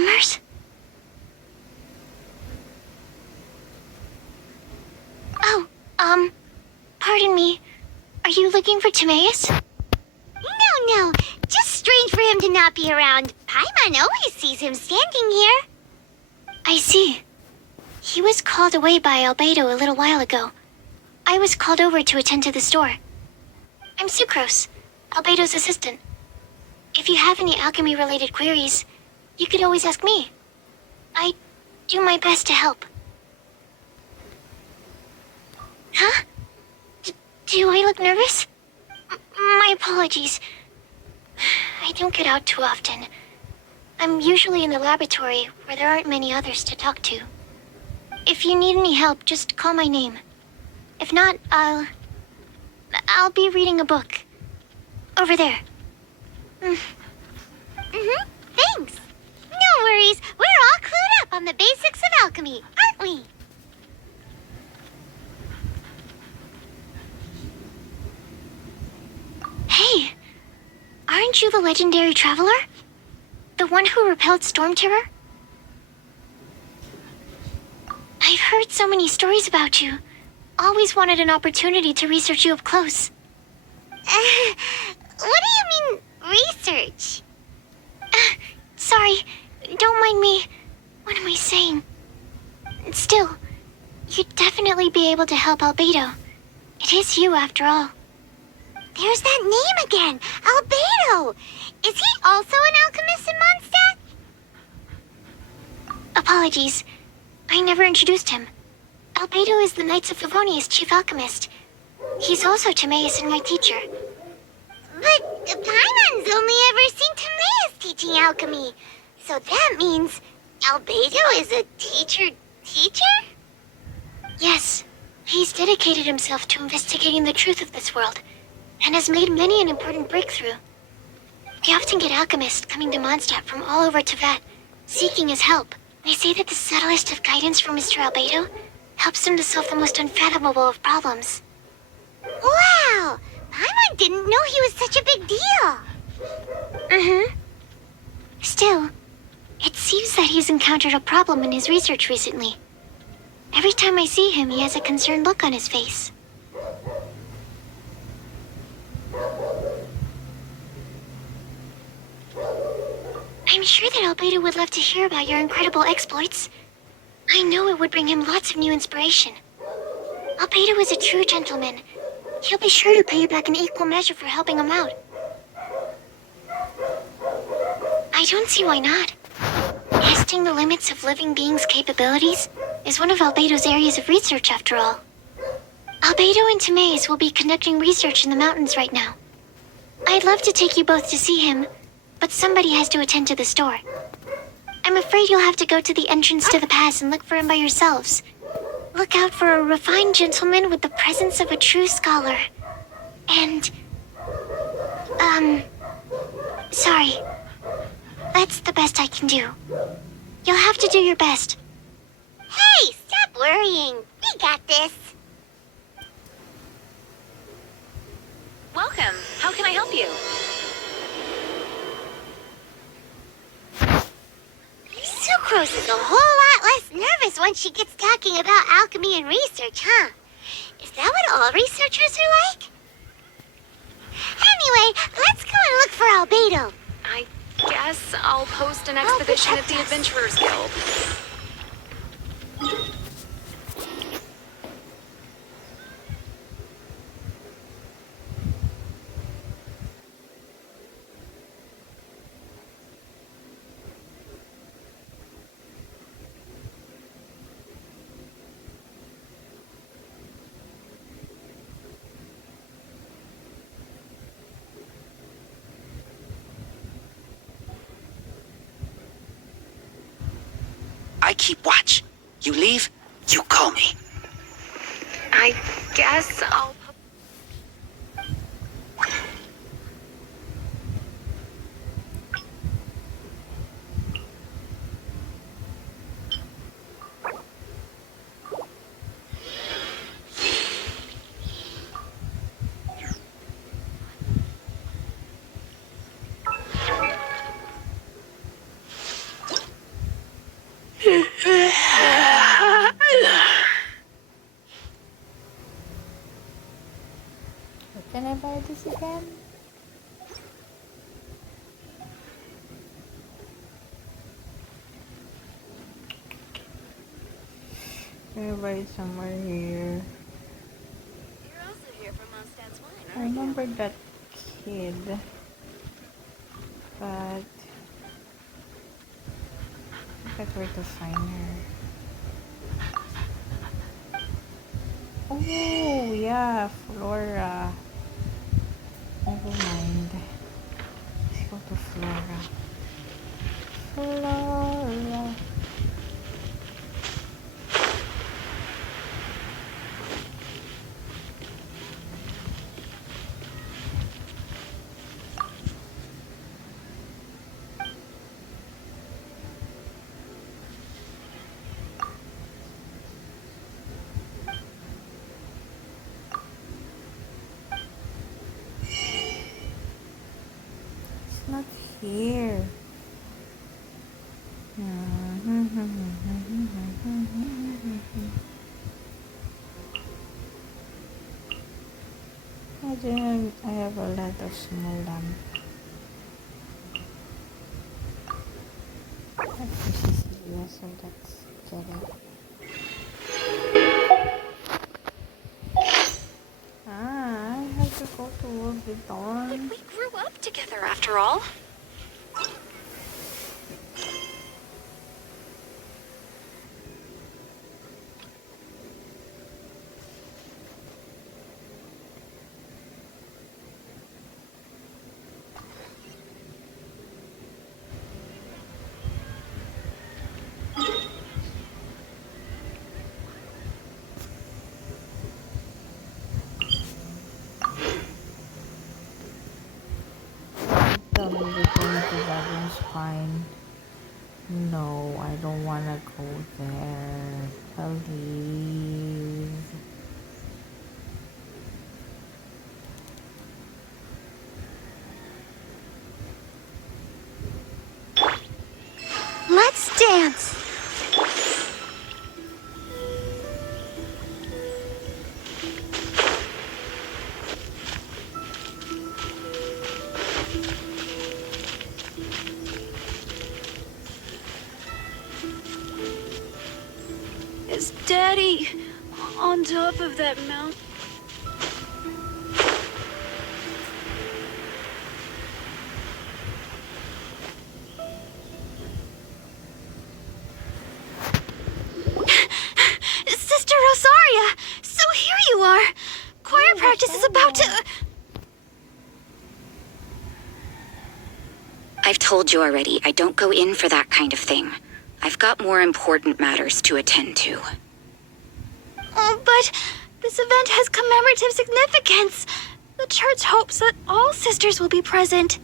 Customers? Oh, pardon me. Are you looking for Timaeus? No. Just strange for him to not be around. Paimon always sees him standing here. I see. He was called away by Albedo a little while ago. I was called over to attend to the store. I'm Sucrose, Albedo's assistant. If you have any alchemy-related queries, you could always ask me. I do my best to help. Huh? Do I look nervous? My apologies. I don't get out too often. I'm usually in the laboratory where there aren't many others to talk to. If you need any help, just call my name. If not, I'll be reading a book. Over there. Thanks. No worries. We're all clued up on the basics of alchemy, aren't we? Hey! Aren't you the legendary traveler? The one who repelled Storm Terror? I've heard so many stories about you. Always wanted an opportunity to research you up close. What do you mean, research? Sorry, don't mind me. What am I saying? Still, you'd definitely be able to help Albedo. It is you, after all. There's that name again, Albedo. Is he also an alchemist in Mondstadt? Apologies. I never introduced him. Albedo is the Knights of Favonia's chief alchemist. He's also Timaeus and my teacher. But Paimon's only ever seen Timaeus teaching alchemy. So that means Albedo is a teacher? Yes. He's dedicated himself to investigating the truth of this world, and has made many an important breakthrough. We often get alchemists coming to Mondstadt from all over Teyvat, seeking his help. They say that the subtlest of guidance from Mr. Albedo helps him to solve the most unfathomable of problems. Wow! Paimon didn't know he was such a big deal. Still, it seems that he's encountered a problem in his research recently. Every time I see him, he has a concerned look on his face. I'm sure that Albedo would love to hear about your incredible exploits. I know it would bring him lots of new inspiration. Albedo is a true gentleman. He'll be sure to pay you back in equal measure for helping him out. I don't see why not. Testing the limits of living beings' capabilities is one of Albedo's areas of research, after all. Albedo and Timaeus will be conducting research in the mountains right now. I'd love to take you both to see him, but somebody has to attend to the store. I'm afraid you'll have to go to the entrance to the pass and look for him by yourselves. Look out for a refined gentleman with the presence of a true scholar. And... sorry. That's the best I can do. You'll have to do your best. Hey, stop worrying. We got this. Welcome. How can I help you? Sucrose is a whole lot less nervous once she gets talking about alchemy and research, huh? Is that what all researchers are like? Anyway, let's go and look for Albedo. I guess I'll post an expedition at the Adventurers Guild. I keep watch. You leave, you call me. I guess I'll... Can I buy this again? Can I buy it somewhere here? You're also here for Mondstadt's wine, I remember that kid, but I forgot where to find her. Oh, yeah, Flora. Never mind. Let's go to Flora. Flora. It's not here. I have a lot of small lamp. Yeah, so let's get it. I have to go to work with Dawn. We grew up together after all. Tell me we're going to Dragon's Spine. No, I don't want to go there. Please. Let's dance. Is Daddy on top of that mountain? Sister Rosaria! So here you are! Choir practice is about to... I've told you already, I don't go in for that kind of thing. I've got more important matters to attend to. Oh, but this event has commemorative significance. The church hopes that all sisters will be present.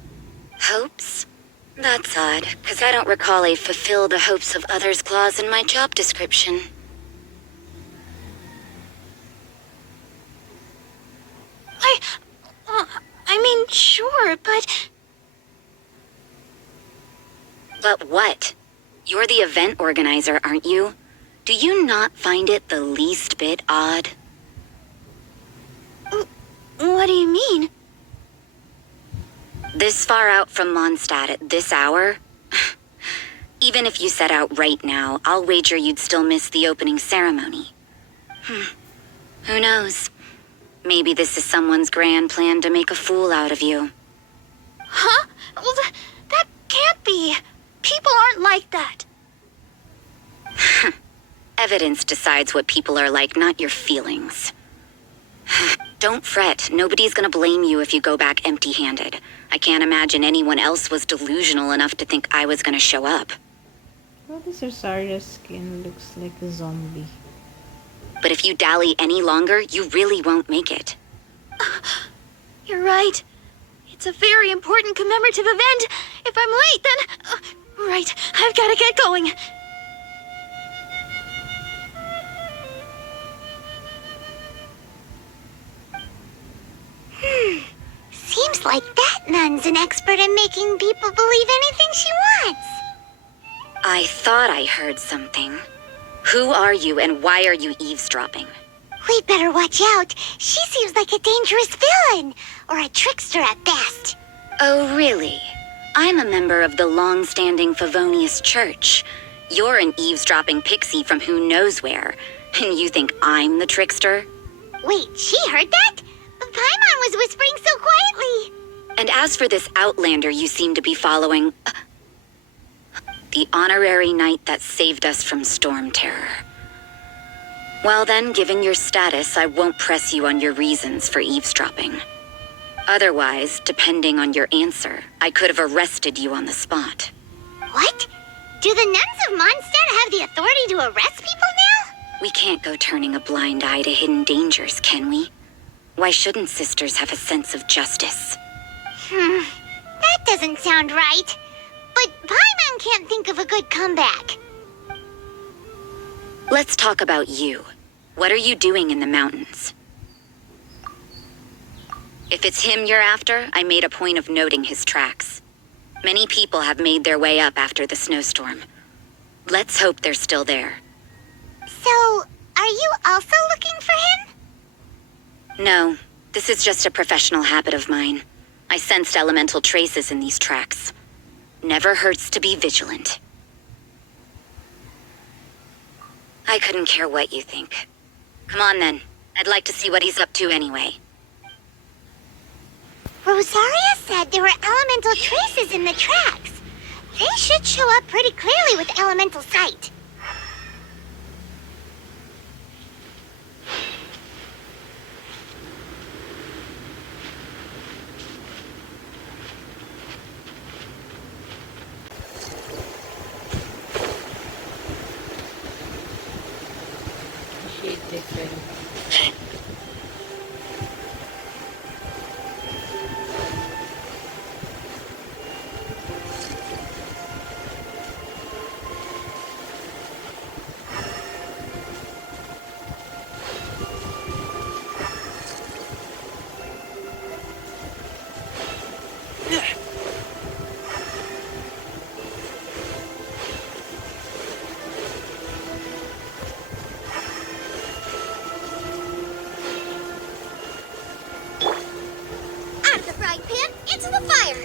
Hopes? That's odd, because I don't recall a fulfill the hopes of others clause in my job description. I mean, sure, but... But what? You're the event organizer, aren't you? Do you not find it the least bit odd? What do you mean? This far out from Mondstadt at this hour? Even if you set out right now, I'll wager you'd still miss the opening ceremony. Who knows? Maybe this is someone's grand plan to make a fool out of you. Huh? Well, that can't be. People aren't like that. Evidence decides what people are like, not your feelings. Don't fret. Nobody's gonna blame you if you go back empty-handed. I can't imagine anyone else was delusional enough to think I was gonna show up. Well, this Rosaria's skin looks like a zombie. But if you dally any longer, you really won't make it. You're right. It's a very important commemorative event. If I'm late, then... right, I've got to get going. Seems like that nun's an expert in making people believe anything she wants. I thought I heard something. Who are you and why are you eavesdropping? We better watch out. She seems like a dangerous villain, or a trickster at best. Oh, really? I'm a member of the long-standing Favonius Church. You're an eavesdropping pixie from who knows where, and you think I'm the trickster? Wait, she heard that? But Paimon was whispering so quietly. And as for this outlander you seem to be following... the honorary knight that saved us from storm terror. Well then, given your status, I won't press you on your reasons for eavesdropping. Otherwise, depending on your answer, I could have arrested you on the spot. What? Do the nuns of Mondstadt have the authority to arrest people now? We can't go turning a blind eye to hidden dangers, can we? Why shouldn't sisters have a sense of justice? That doesn't sound right. But Paimon can't think of a good comeback. Let's talk about you. What are you doing in the mountains? If it's him you're after, I made a point of noting his tracks. Many people have made their way up after the snowstorm. Let's hope they're still there. So, are you also looking for him? No, this is just a professional habit of mine. I sensed elemental traces in these tracks. Never hurts to be vigilant. I couldn't care what you think. Come on then. I'd like to see what he's up to anyway. Rosaria said there were elemental traces in the tracks. They should show up pretty clearly with elemental sight. She's different. Out of the frying pan, into the fire!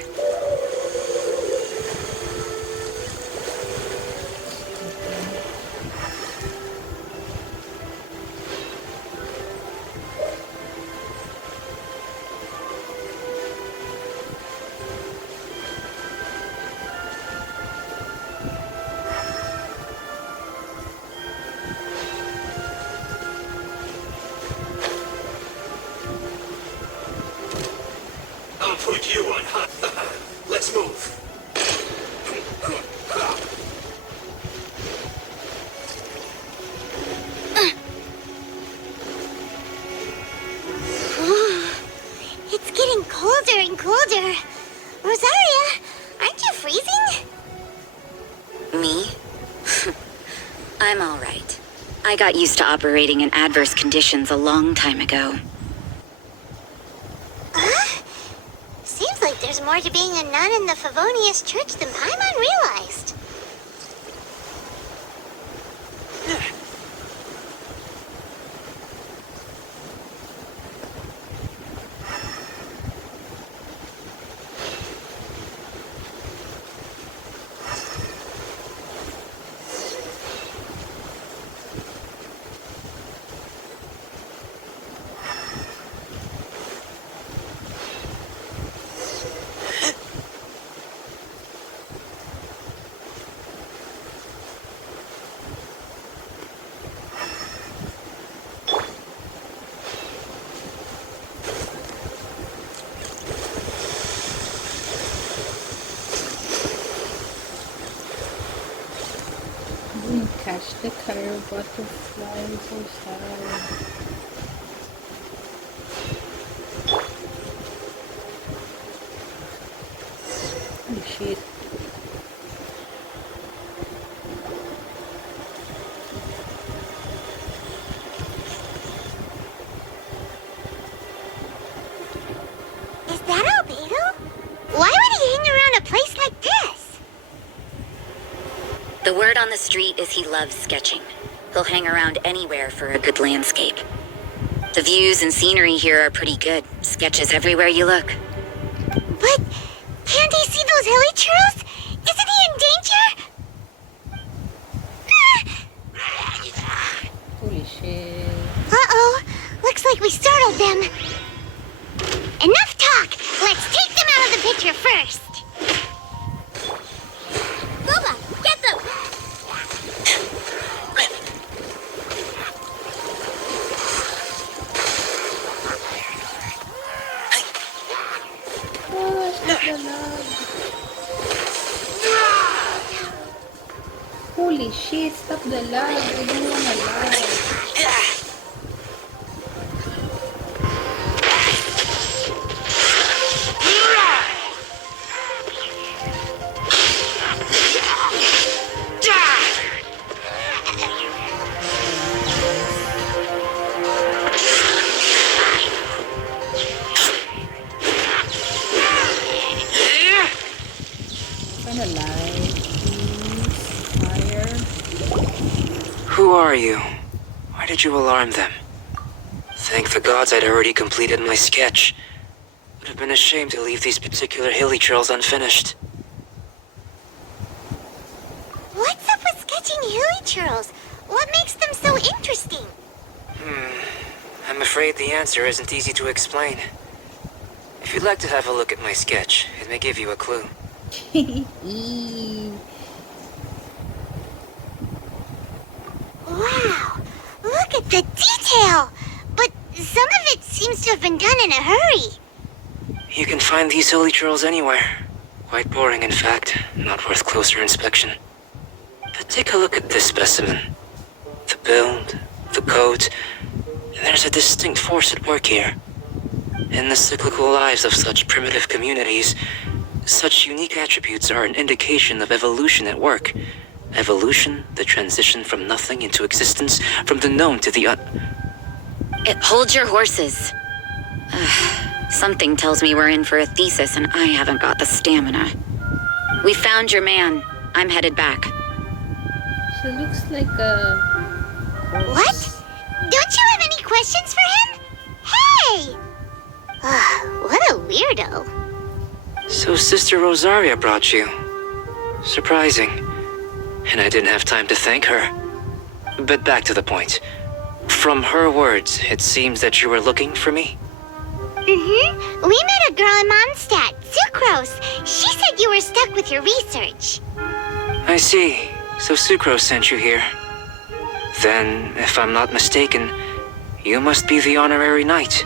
I'll put you on hot. Let's move. It's getting colder and colder. Rosaria, aren't you freezing? Me? I'm all right. I got used to operating in adverse conditions a long time ago. Huh? Seems like there's more to being a nun in the Favonius Church than Paimon realized. Didn't catch the color butterfly, so sad. Oh shit. Is that Albedo? Why would he hang around a place like this? The word on the street is he loves sketching. He'll hang around anywhere for a good landscape. The views and scenery here are pretty good. Sketches everywhere you look. But can't he see those hilly churls? Isn't he in danger? Holy shit. Uh-oh. Looks like we startled them. Enough talk. Let's take them out of the picture first. Boba, get them! Oh, stop the lag. Holy shit, stop the lag. I don't wanna lag. Kinda lag. Please. Fire. Who are you? Why did you alarm them? Thank the gods I'd already completed my sketch. Would have been a shame to leave these particular hilly trails unfinished. What's up with sketching hilly churls? What makes them so interesting? I'm afraid the answer isn't easy to explain. If you'd like to have a look at my sketch, it may give you a clue. Eee. Wow, look at the detail! But some of it seems to have been done in a hurry. You can find these hilly trails anywhere. Quite boring, in fact. Not worth closer inspection. But take a look at this specimen. The build, the coat. There's a distinct force at work here. In the cyclical lives of such primitive communities, such unique attributes are an indication of evolution at work. Evolution, the transition from nothing into existence, from the known to the Hold your horses. Something tells me we're in for a thesis and I haven't got the stamina. We found your man. I'm headed back. She looks like a corpse. What? Don't you have any questions for him? Hey! What a weirdo. So Sister Rosaria brought you. Surprising. And I didn't have time to thank her. But back to the point. From her words, it seems that you were looking for me? Mm-hmm. We met a girl in Mondstadt, Sucrose. She said you were stuck with your research. I see. So Sucrose sent you here. Then, if I'm not mistaken, you must be the honorary knight.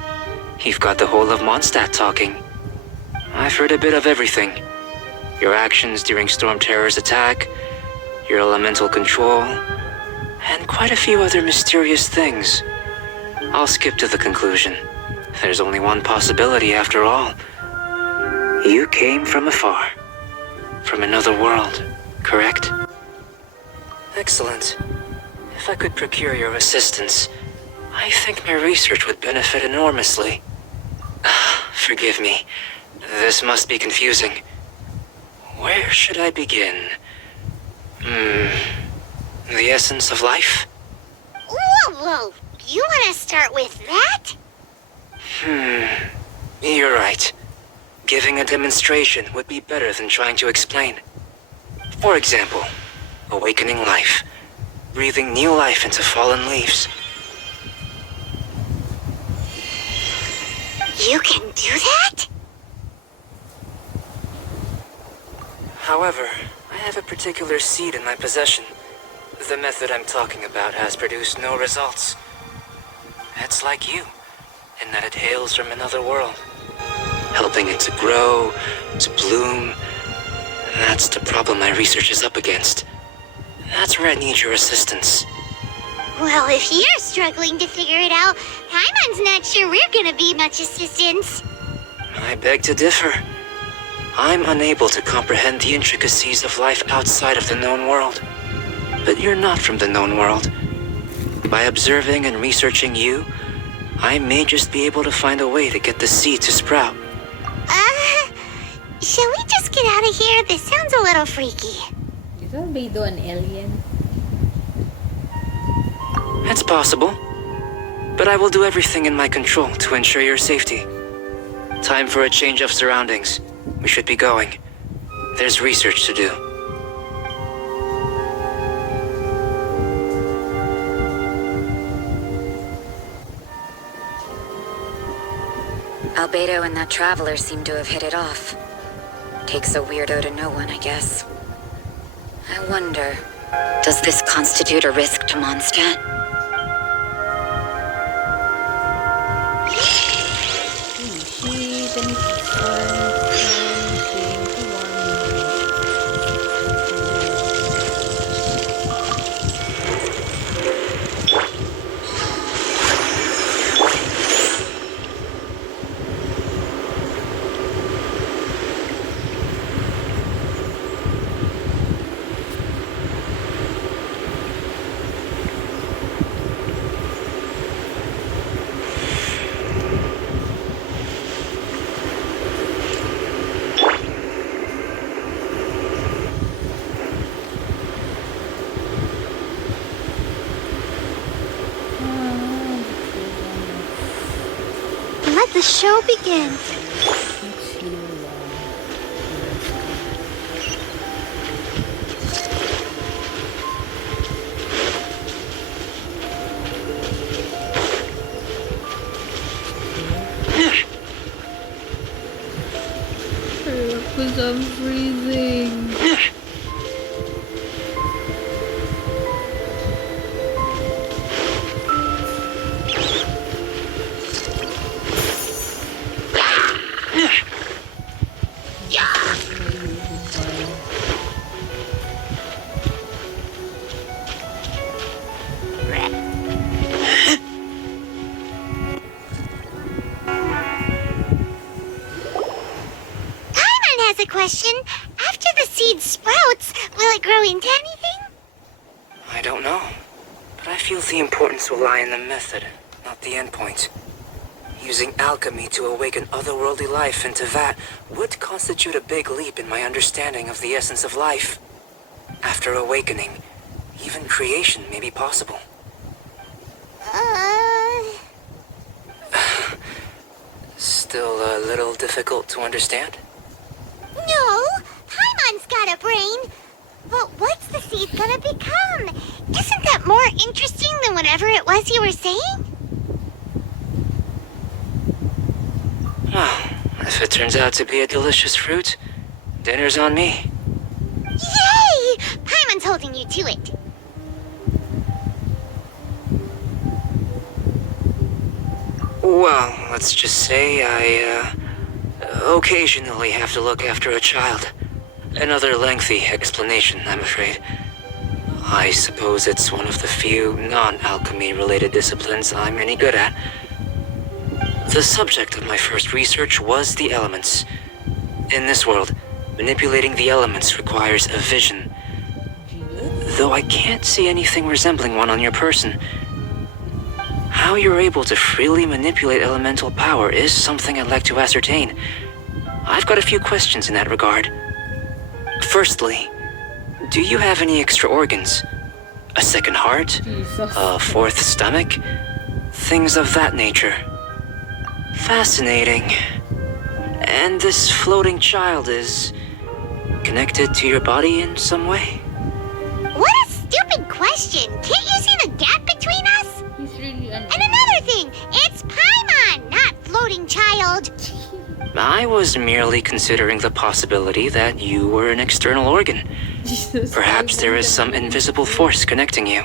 You've got the whole of Mondstadt talking. I've heard a bit of everything. Your actions during Storm Terror's attack, your elemental control, and quite a few other mysterious things. I'll skip to the conclusion. There's only one possibility after all. You came from afar. From another world, correct? Excellent. If I could procure your assistance, I think my research would benefit enormously. Forgive me. This must be confusing. Where should I begin? The essence of life? Whoa. You want to start with that? You're right. Giving a demonstration would be better than trying to explain. For example, awakening life. Breathing new life into fallen leaves. You can do that? However, I have a particular seed in my possession. The method I'm talking about has produced no results. It's like you, in that it hails from another world. Helping it to grow, to bloom. That's the problem my research is up against. That's where I need your assistance. Well, if you're struggling to figure it out, Paimon's not sure we're gonna be much assistance. I beg to differ. I'm unable to comprehend the intricacies of life outside of the known world. But you're not from the known world. By observing and researching you, I may just be able to find a way to get the seed to sprout. Shall we just get out of here? This sounds a little freaky. Is Albedo an alien? It's possible. But I will do everything in my control to ensure your safety. Time for a change of surroundings. We should be going. There's research to do. Albedo and that traveler seem to have hit it off. Takes a weirdo to know one, I guess. I wonder, does this constitute a risk to Mondstadt? She then Let the show begin. because I'm freezing. Paimon has a question. After the seed sprouts, will it grow into anything? I don't know. But I feel the importance will lie in the method, not the endpoint. Using alchemy to awaken otherworldly life into that would constitute a big leap in my understanding of the essence of life. After awakening, even creation may be possible. Still a little difficult to understand? No, Paimon's got a brain. But what's the seed gonna become? Isn't that more interesting than whatever it was you were saying? Well, if it turns out to be a delicious fruit, dinner's on me. Yay! Paimon's holding you to it. Well, let's just say I, occasionally have to look after a child. Another lengthy explanation, I'm afraid. I suppose it's one of the few non-alchemy related disciplines I'm any good at. The subject of my first research was the elements. In this world, manipulating the elements requires a vision. Though I can't see anything resembling one on your person. How you're able to freely manipulate elemental power is something I'd like to ascertain. I've got a few questions in that regard. Firstly, do you have any extra organs? A second heart? A fourth stomach? Things of that nature. Fascinating. And this floating child is connected to your body in some way? What a stupid question. Can't you see the gap between us? He's really And another thing, it's Paimon, not floating child. I was merely considering the possibility that you were an external organ. Jesus. Perhaps there is some invisible force connecting you.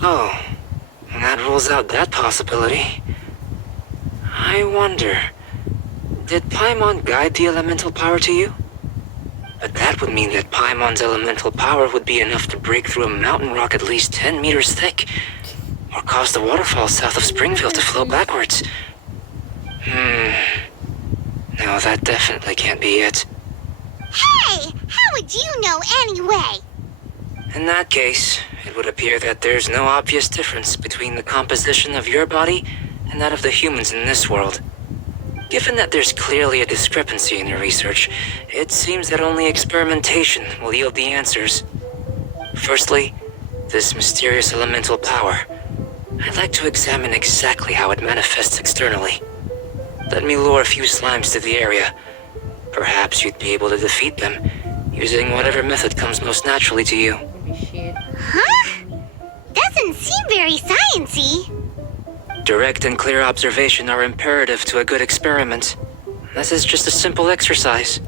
Oh, that rules out that possibility. I wonder, did Paimon guide the elemental power to you? But that would mean that Paimon's elemental power would be enough to break through a mountain rock at least 10 meters thick, or cause the waterfall south of Springfield to flow backwards. No, that definitely can't be it. Hey, how would you know anyway? In that case, it would appear that there's no obvious difference between the composition of your body and that of the humans in this world. Given that there's clearly a discrepancy in your research, it seems that only experimentation will yield the answers. Firstly, this mysterious elemental power. I'd like to examine exactly how it manifests externally. Let me lure a few slimes to the area. Perhaps you'd be able to defeat them, using whatever method comes most naturally to you. Holy shit. Huh? Doesn't seem very sciencey. Direct and clear observation are imperative to a good experiment. This is just a simple exercise.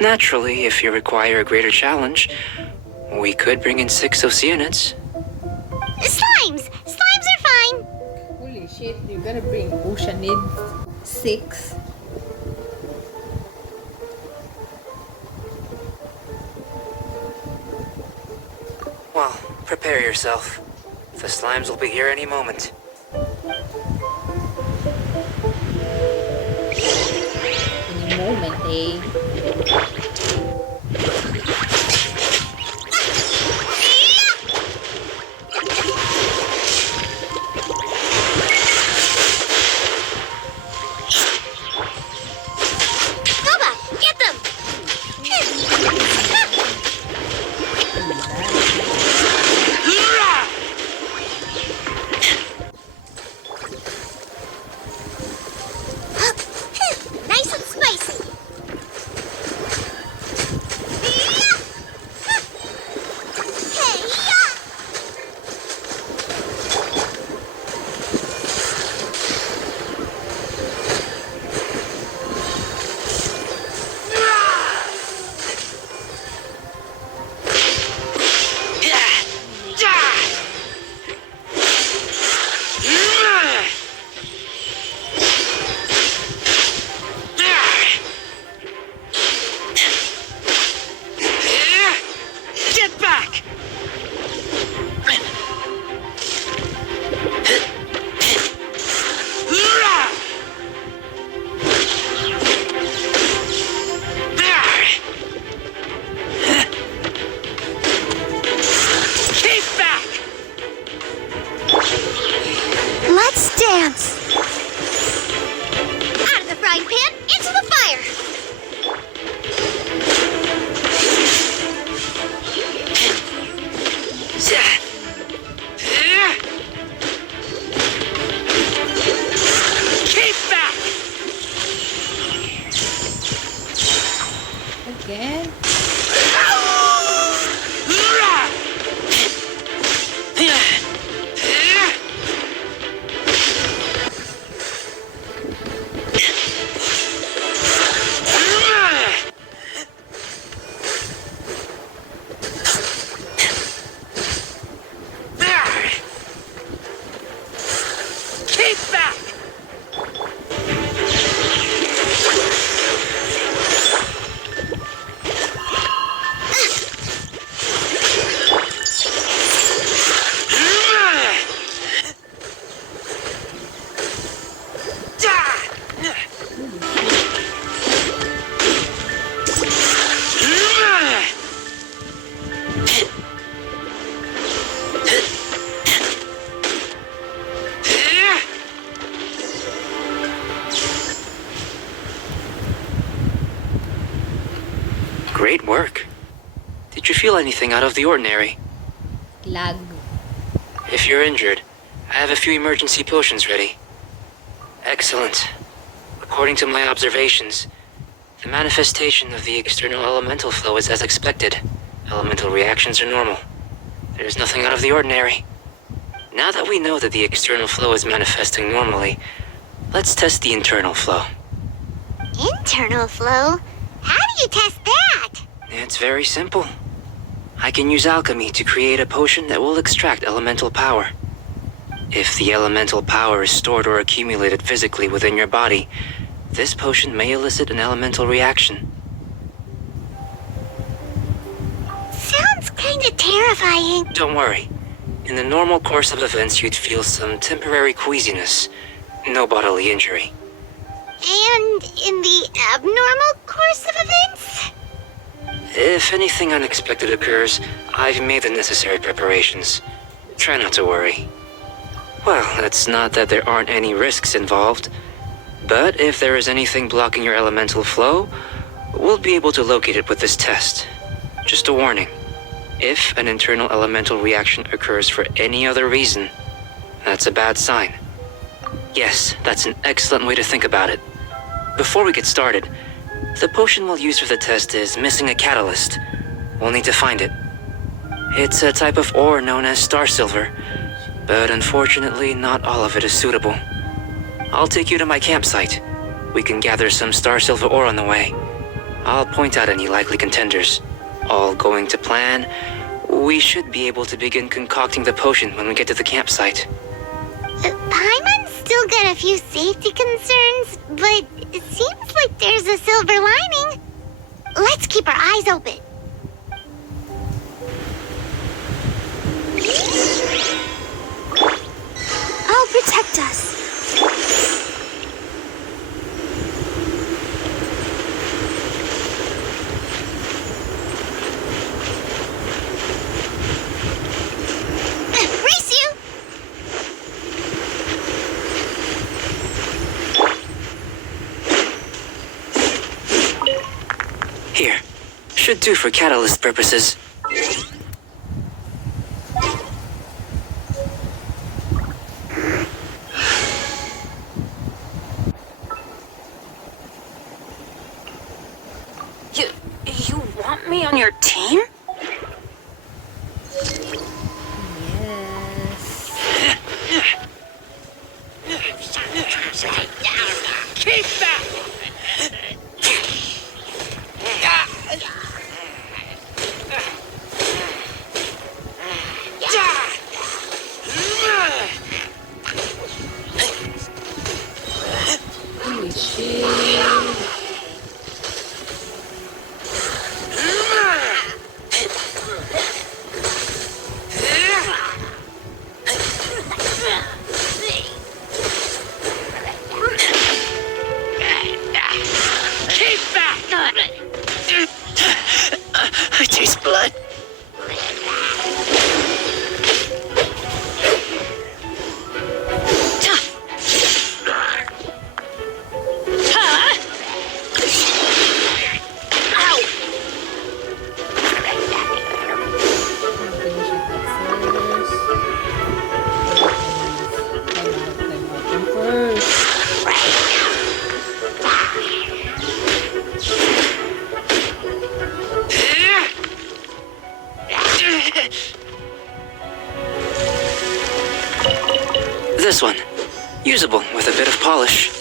Naturally, if you require a greater challenge, we could bring in 6 Oceanids. Slimes! Slimes are fine! Holy shit, you gotta bring Oceanid 6. Well, prepare yourself. The slimes will be here any moment. In a moment, eh? Boba, get them! Nice and spicy. Get back! Keep back! Let's dance. Out of the frying pan, into the fire. Keep back! Again? Keep back! Great work. Did you feel anything out of the ordinary? Lag. If you're injured, I have a few emergency potions ready. Excellent. According to my observations, the manifestation of the external elemental flow is as expected. Elemental reactions are normal. There's nothing out of the ordinary. Now that we know that the external flow is manifesting normally, let's test the internal flow. Internal flow? How do you test that? It's very simple. I can use alchemy to create a potion that will extract elemental power. If the elemental power is stored or accumulated physically within your body, this potion may elicit an elemental reaction. Sounds kinda terrifying. Don't worry. In the normal course of events, you'd feel some temporary queasiness. No bodily injury. And in the abnormal course of events? If anything unexpected occurs, I've made the necessary preparations. Try not to worry. Well, it's not that there aren't any risks involved, but if there is anything blocking your elemental flow, we'll be able to locate it with this test. Just a warning. If an internal elemental reaction occurs for any other reason, that's a bad sign. Yes, that's an excellent way to think about it. Before we get started, the potion we'll use for the test is missing a catalyst. We'll need to find it. It's a type of ore known as star silver, but unfortunately not all of it is suitable. I'll take you to my campsite. We can gather some star silver ore on the way. I'll point out any likely contenders. All going to plan, we should be able to begin concocting the potion when we get to the campsite. Paimon's still got a few safety concerns, but it seems like there's a silver lining. Let's keep our eyes open. I'll protect us. Race you! Here, should do for catalyst purposes. You want me on your team? Keep that! Holy shit. Keep back! I taste blood. This one. Usable with a bit of polish.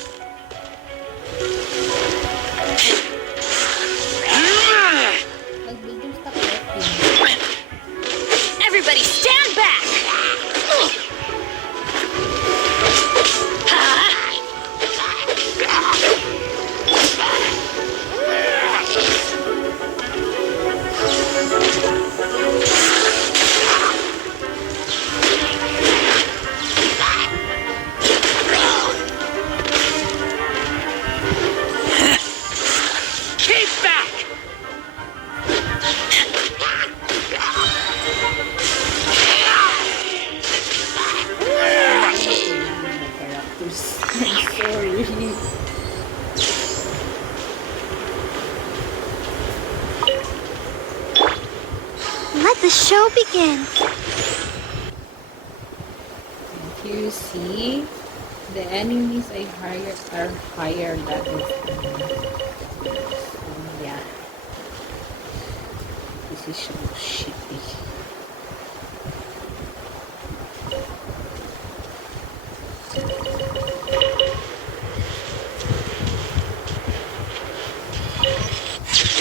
Everybody stand back! Keep back! Sorry. Let the show begin. Here you see, the enemies I hired are higher levels than me. So yeah, this is so shitty.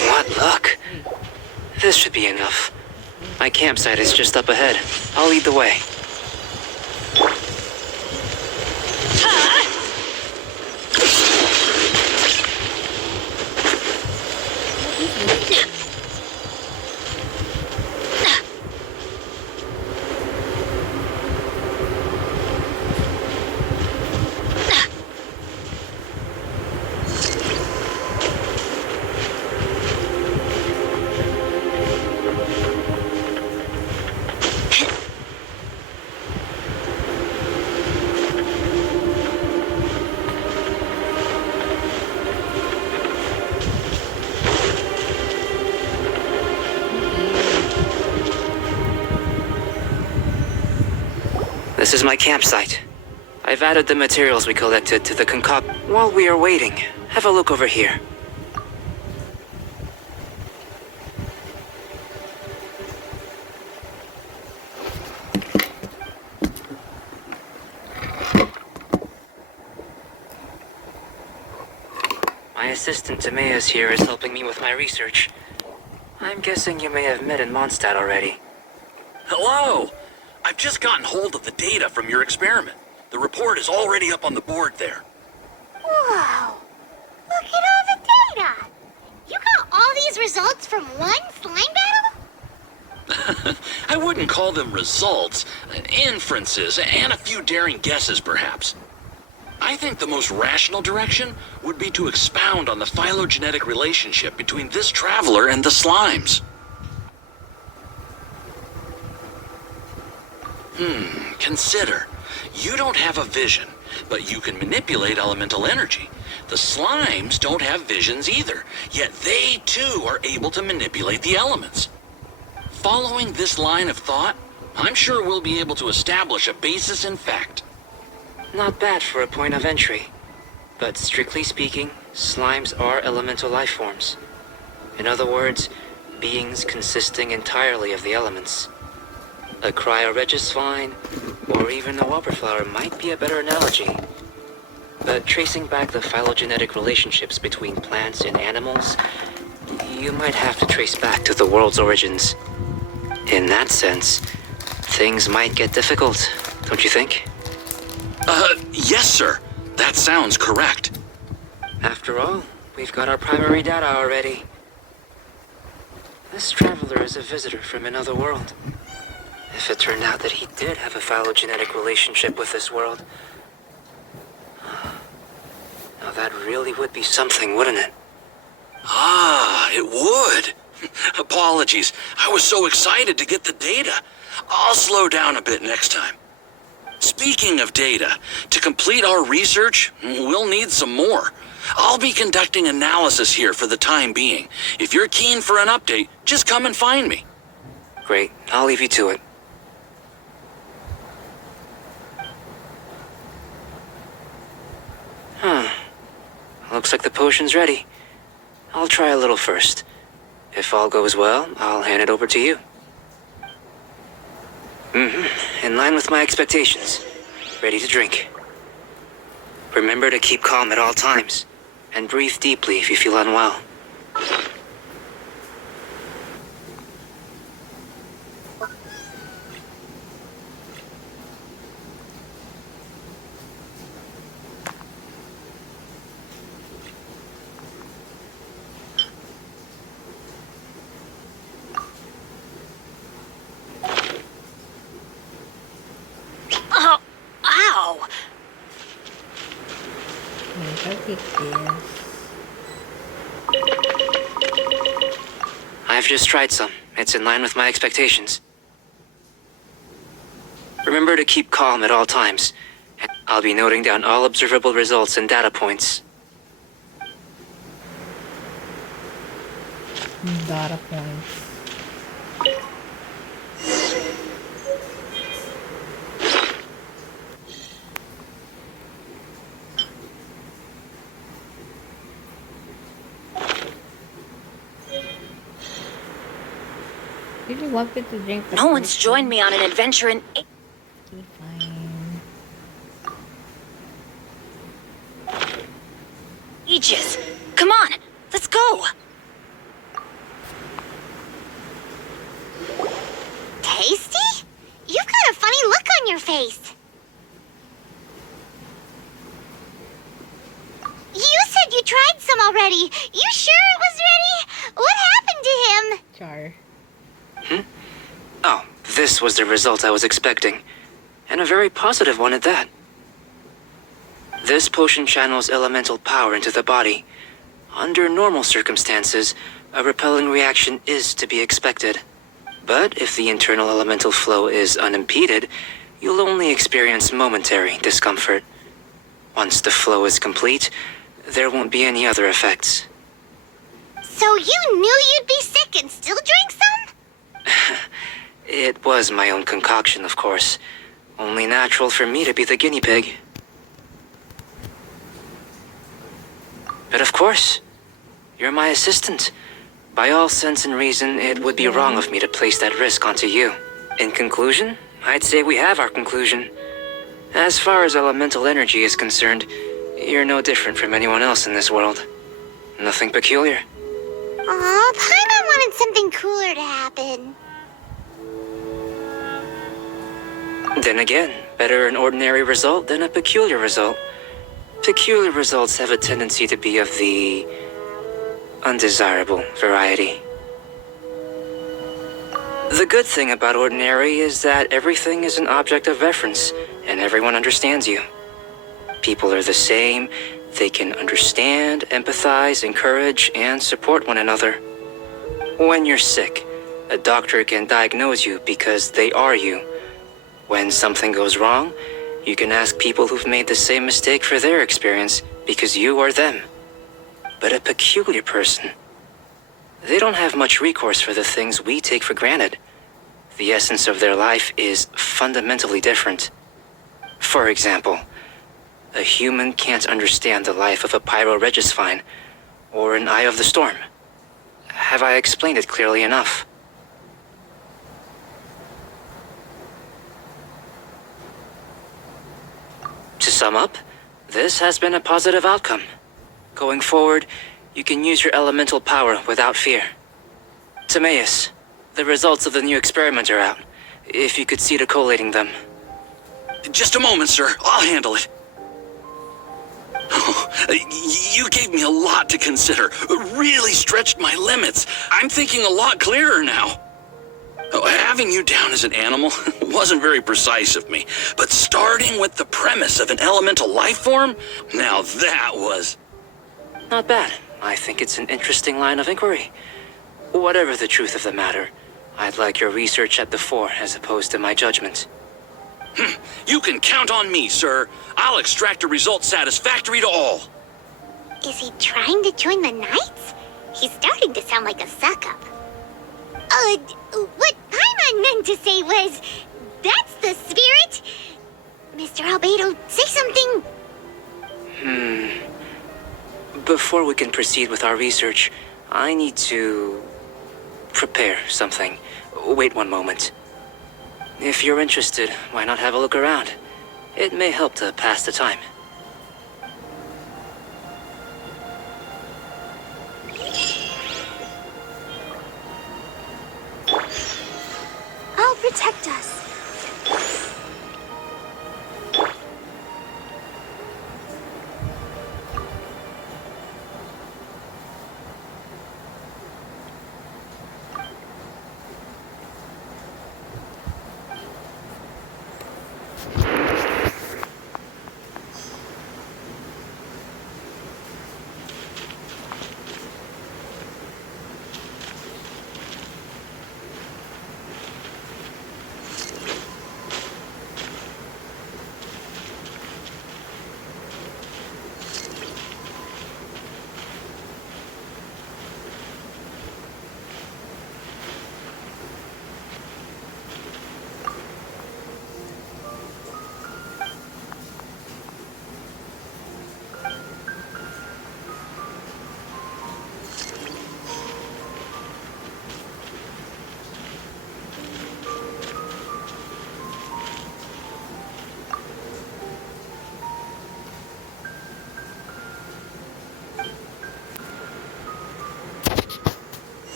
What luck. This should be enough. My campsite is just up ahead. I'll lead the way. This is my campsite. I've added the materials we collected to the concoct. While we are waiting, have a look over here. My assistant Timaeus here is helping me with my research. I'm guessing you may have met in Mondstadt already. Hello! I've just gotten hold of the data from your experiment. The report is already up on the board there. Whoa! Look at all the data! You got all these results from one slime battle? I wouldn't call them results, inferences, and a few daring guesses perhaps. I think the most rational direction would be to expound on the phylogenetic relationship between this traveler and the slimes. Consider. You don't have a vision, but you can manipulate elemental energy. The slimes don't have visions either, yet they too are able to manipulate the elements. Following this line of thought, I'm sure we'll be able to establish a basis in fact. Not bad for a point of entry. But strictly speaking, slimes are elemental life forms. In other words, beings consisting entirely of the elements. A cryoregis vine, or even a wildflower might be a better analogy. But tracing back the phylogenetic relationships between plants and animals, you might have to trace back to the world's origins. In that sense, things might get difficult, don't you think? Yes, sir. That sounds correct. After all, we've got our primary data already. This traveler is a visitor from another world. If it turned out that he did have a phylogenetic relationship with this world, now that really would be something, wouldn't it? Ah, it would. Apologies. I was so excited to get the data. I'll slow down a bit next time. Speaking of data, to complete our research, we'll need some more. I'll be conducting analysis here for the time being. If you're keen for an update, just come and find me. Great, I'll leave you to it. Looks like the potion's ready. I'll try a little first. If all goes well, I'll hand it over to you. In line with my expectations. Ready to drink. Remember to keep calm at all times, and breathe deeply if you feel unwell. Oh, ow! I've just tried some. It's in line with my expectations. Remember to keep calm at all times. I'll be noting down all observable results and data points. Data points. Did you want me to drink the No one's potion? joined me on an adventure in... Okay, fine. ages. Come on, let's go. Tasty? You've got a funny look on your face. You said you tried some already. You sure it was ready? What happened to him? Char. Oh, this was the result I was expecting. And a very positive one at that. This potion channels elemental power into the body. Under normal circumstances, a repelling reaction is to be expected. But if the internal elemental flow is unimpeded, you'll only experience momentary discomfort. Once the flow is complete, there won't be any other effects. So you knew you'd be sick and still drank some? It was my own concoction, of course. Only natural for me to be the guinea pig. But of course, you're my assistant. By all sense and reason, it would be wrong of me to place that risk onto you. In conclusion, I'd say we have our conclusion. As far as elemental energy is concerned, you're no different from anyone else in this world. Nothing peculiar. Aw, Paimon wanted something cooler to happen. Then again, better an ordinary result than a peculiar result. Peculiar results have a tendency to be of the undesirable variety. The good thing about ordinary is that everything is an object of reference, and everyone understands you. People are the same. They can understand, empathize, encourage, and support one another. When you're sick, a doctor can diagnose you because they are you. When something goes wrong, you can ask people who've made the same mistake for their experience because you are them. But a peculiar person, they don't have much recourse for the things we take for granted. The essence of their life is fundamentally different. For example, a human can't understand the life of a pyroregisvine or an eye of the storm. Have I explained it clearly enough? To sum up, this has been a positive outcome. Going forward, you can use your elemental power without fear. Timaeus, the results of the new experiment are out. If you could see to collating them. Just a moment, sir. I'll handle it. You gave me a lot to consider. Really stretched my limits. I'm thinking a lot clearer now. Having you down as an animal wasn't very precise of me, but starting with the premise of an elemental life form, now that was... Not bad. I think it's an interesting line of inquiry. Whatever the truth of the matter, I'd like your research at the fore as opposed to my judgment. You can count on me, sir. I'll extract a result satisfactory to all. Is he trying to join the Knights? He's starting to sound like a suck-up. What Paimon meant to say was, that's the spirit. Mr. Albedo, say something. Before we can proceed with our research, I need to prepare something. Wait one moment. If you're interested, why not have a look around? It may help to pass the time. I'll protect us.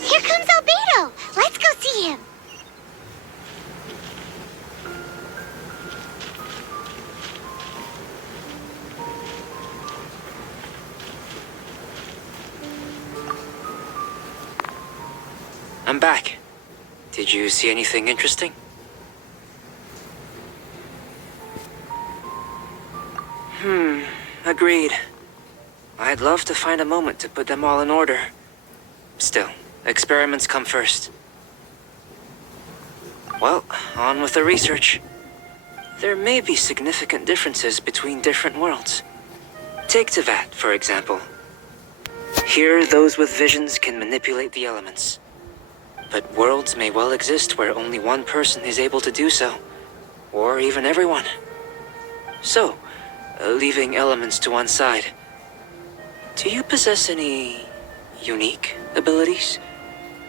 Here comes Albedo. Let's go see him. I'm back. Did you see anything interesting? Agreed. I'd love to find a moment to put them all in order. Still, experiments come first. Well, on with the research. There may be significant differences between different worlds. Take Tevat, for example. Here, those with visions can manipulate the elements. But worlds may well exist where only one person is able to do so. or even everyone. So, leaving elements to one side, do you possess any unique abilities?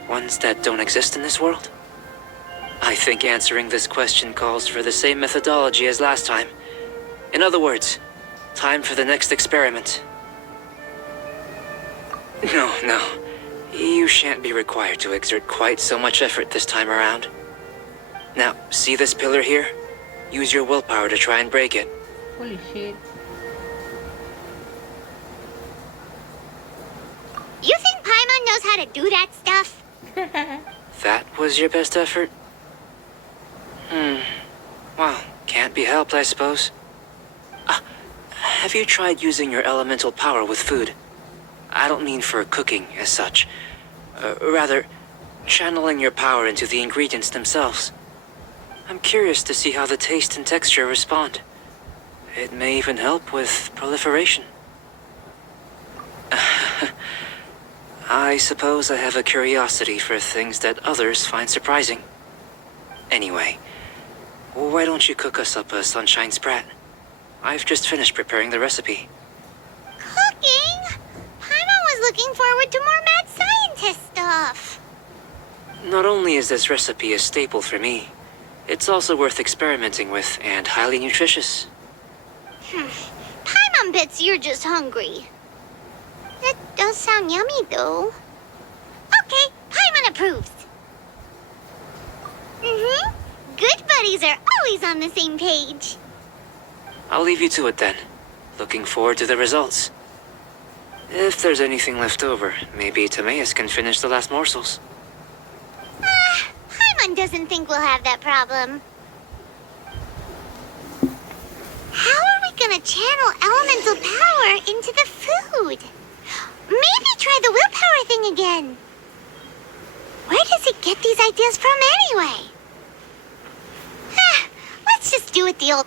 Ones that don't exist in this world? I think answering this question calls for the same methodology as last time. In other words, time for the next experiment. No. You shan't be required to exert quite so much effort this time around. Now, see this pillar here? Use your willpower to try and break it. Holy shit. You think Paimon knows how to do that stuff? That was your best effort? Well, can't be helped, I suppose. Have you tried using your elemental power with food? I don't mean for cooking as such. Rather, channeling your power into the ingredients themselves. I'm curious to see how the taste and texture respond. It may even help with proliferation. I suppose I have a curiosity for things that others find surprising. Anyway, why don't you cook us up a sunshine sprat? I've just finished preparing the recipe. Cooking? Paimon was looking forward to more mad scientist stuff. Not only is this recipe a staple for me, it's also worth experimenting with and highly nutritious. Paimon bets you're just hungry. That does sound yummy, though. Okay, Paimon approves. Good buddies are always on the same page. I'll leave you to it then. Looking forward to the results. If there's anything left over, maybe Timaeus can finish the last morsels. Paimon doesn't think we'll have that problem. How are we gonna channel elemental power into the food? Maybe try the willpower thing again. Where does it get these ideas from anyway? Let's just do it the old...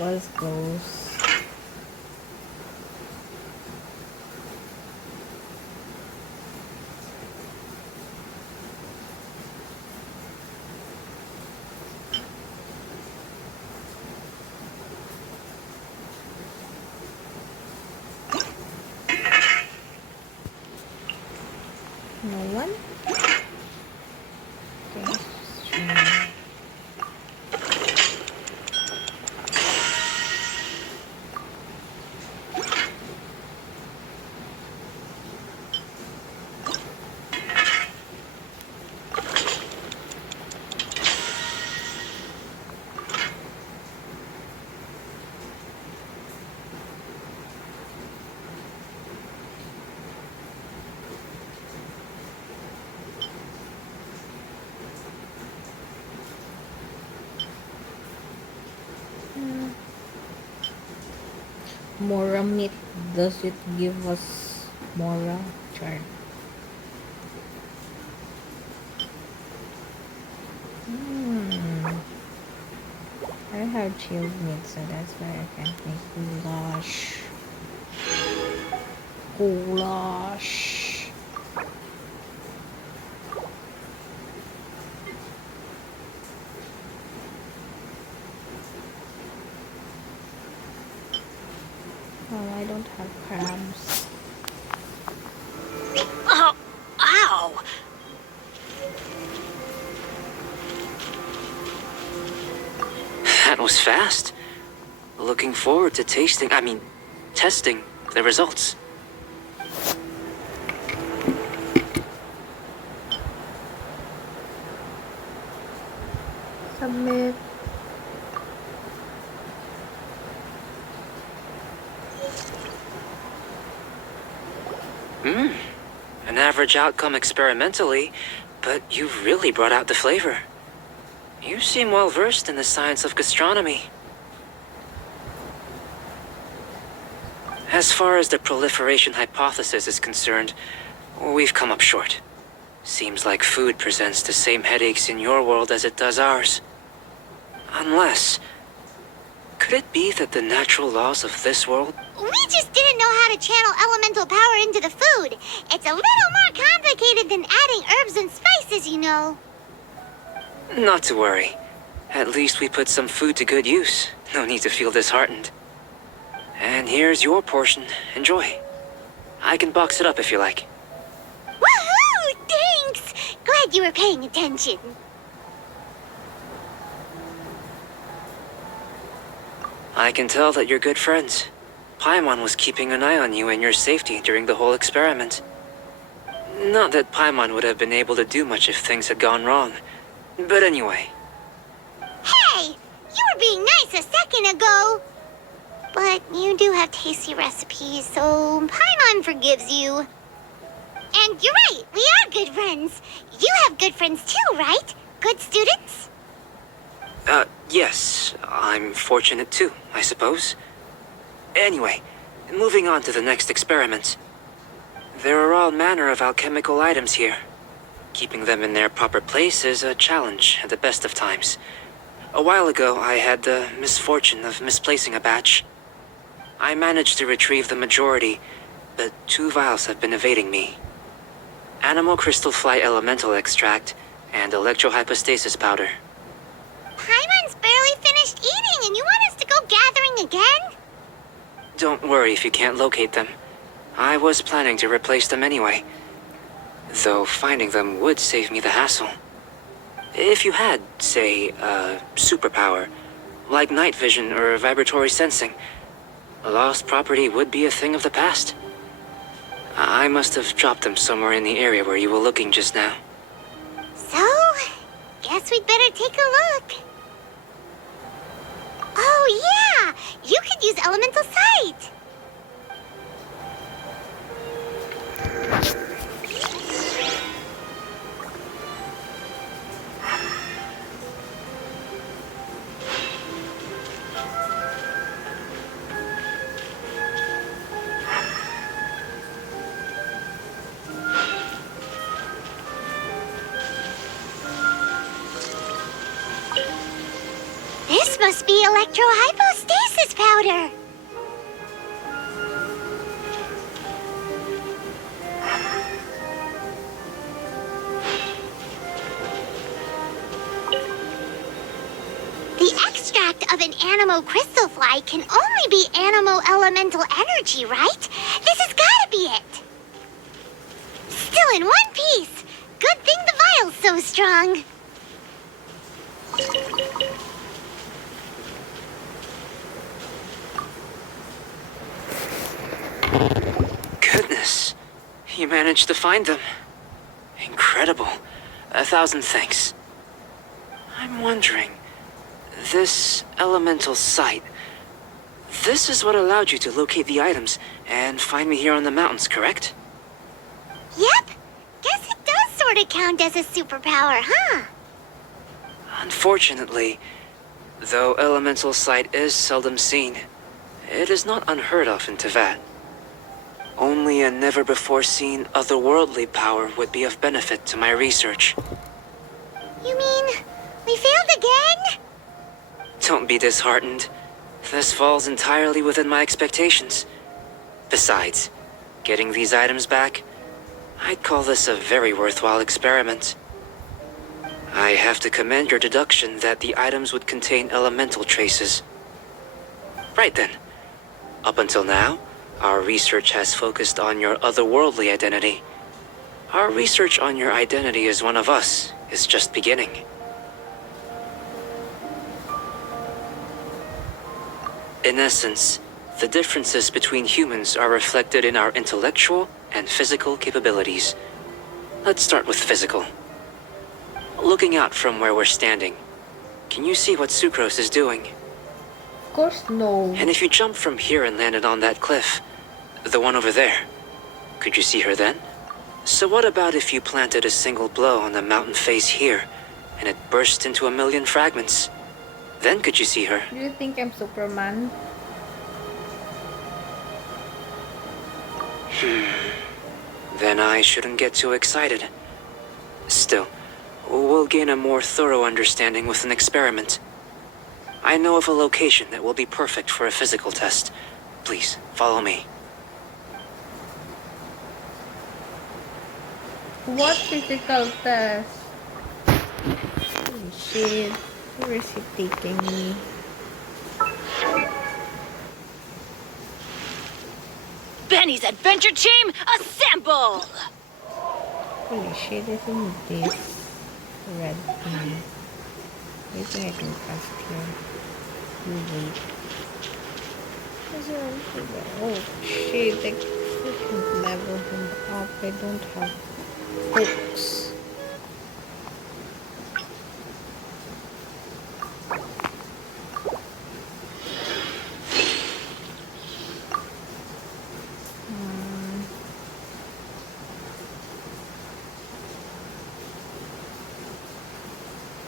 Was close. No one? Okay, let's just try. Mora meat, does it give us Mora? Char. I have chilled meat, so that's why I can't make goulash. Goulash. Oh, I don't have crabs. Oh, ow! That was fast. Looking forward to testing the results. Submit. An average outcome experimentally, but you've really brought out the flavor. You seem well versed in the science of gastronomy. As far as the proliferation hypothesis is concerned, we've come up short. Seems like food presents the same headaches in your world as it does ours. Unless... could it be that the natural laws of this world... We just didn't know how to channel elemental power into the food. It's a little more complicated than adding herbs and spices, you know. Not to worry. At least we put some food to good use. No need to feel disheartened. And here's your portion. Enjoy. I can box it up if you like. Woohoo! Thanks! Glad you were paying attention. I can tell that you're good friends. Paimon was keeping an eye on you and your safety during the whole experiment. Not that Paimon would have been able to do much if things had gone wrong. But anyway. Hey! You were being nice a second ago. But you do have tasty recipes, so Paimon forgives you. And you're right, we are good friends. You have good friends too, right? Good students? Yes. I'm fortunate too, I suppose. Anyway, moving on to the next experiment. There are all manner of alchemical items here. Keeping them in their proper place is a challenge at the best of times. A while ago, I had the misfortune of misplacing a batch. I managed to retrieve the majority, but 2 vials have been evading me. Animal crystal fly elemental extract and electrohypostasis powder. Paimon's barely finished eating and you want us to go gathering again? Don't worry if you can't locate them. I was planning to replace them anyway. Though finding them would save me the hassle. If you had, say, a superpower, like night vision or vibratory sensing, lost property would be a thing of the past. I must have dropped them somewhere in the area where you were looking just now. So, guess we'd better take a look. Oh yeah! You could use elemental sight! This must be electrohypostasis powder. The extract of an animo crystal fly can only be animo elemental energy, right? This has gotta be it. Still in one piece. Good thing the vial's so strong. Goodness, you managed to find them. Incredible. 1,000 thanks. I'm wondering, this elemental sight, this is what allowed you to locate the items and find me here on the mountains, correct? Yep. Guess it does sort of count as a superpower, huh? Unfortunately, though elemental sight is seldom seen, it is not unheard of in Teyvat. Only a never-before-seen otherworldly power would be of benefit to my research. You mean we failed again? Don't be disheartened. This falls entirely within my expectations. Besides, getting these items back, I'd call this a very worthwhile experiment. I have to commend your deduction that the items would contain elemental traces. Right then. Up until now, our research has focused on your otherworldly identity. Our research on your identity as one of us is just beginning. In essence, the differences between humans are reflected in our intellectual and physical capabilities. Let's start with physical. Looking out from where we're standing, can you see what Sucrose is doing? Of course, no. And if you jumped from here and landed on that cliff, the one over there, could you see her then? So what about if you planted a single blow on the mountain face here, and it burst into a million fragments? Then could you see her? Do you think I'm Superman? Then I shouldn't get too excited. Still, we'll gain a more thorough understanding with an experiment. I know of a location that will be perfect for a physical test. Please, follow me. What physical test? Holy shit. Where is he taking me? Benny's Adventure Team, assemble! Holy shit, isn't this red thing? Maybe I can pass here. You wait. Is there anything there? Oh shit, I freaking level him up. I don't have hooks.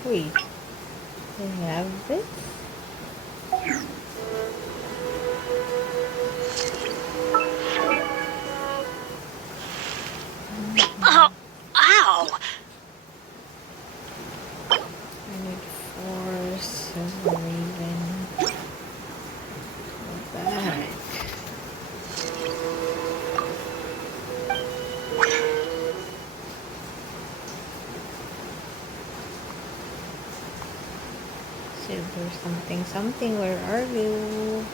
Wait, I have this? Oh, ow! I need 4 silver raven. Go back. Silver something something, where are you?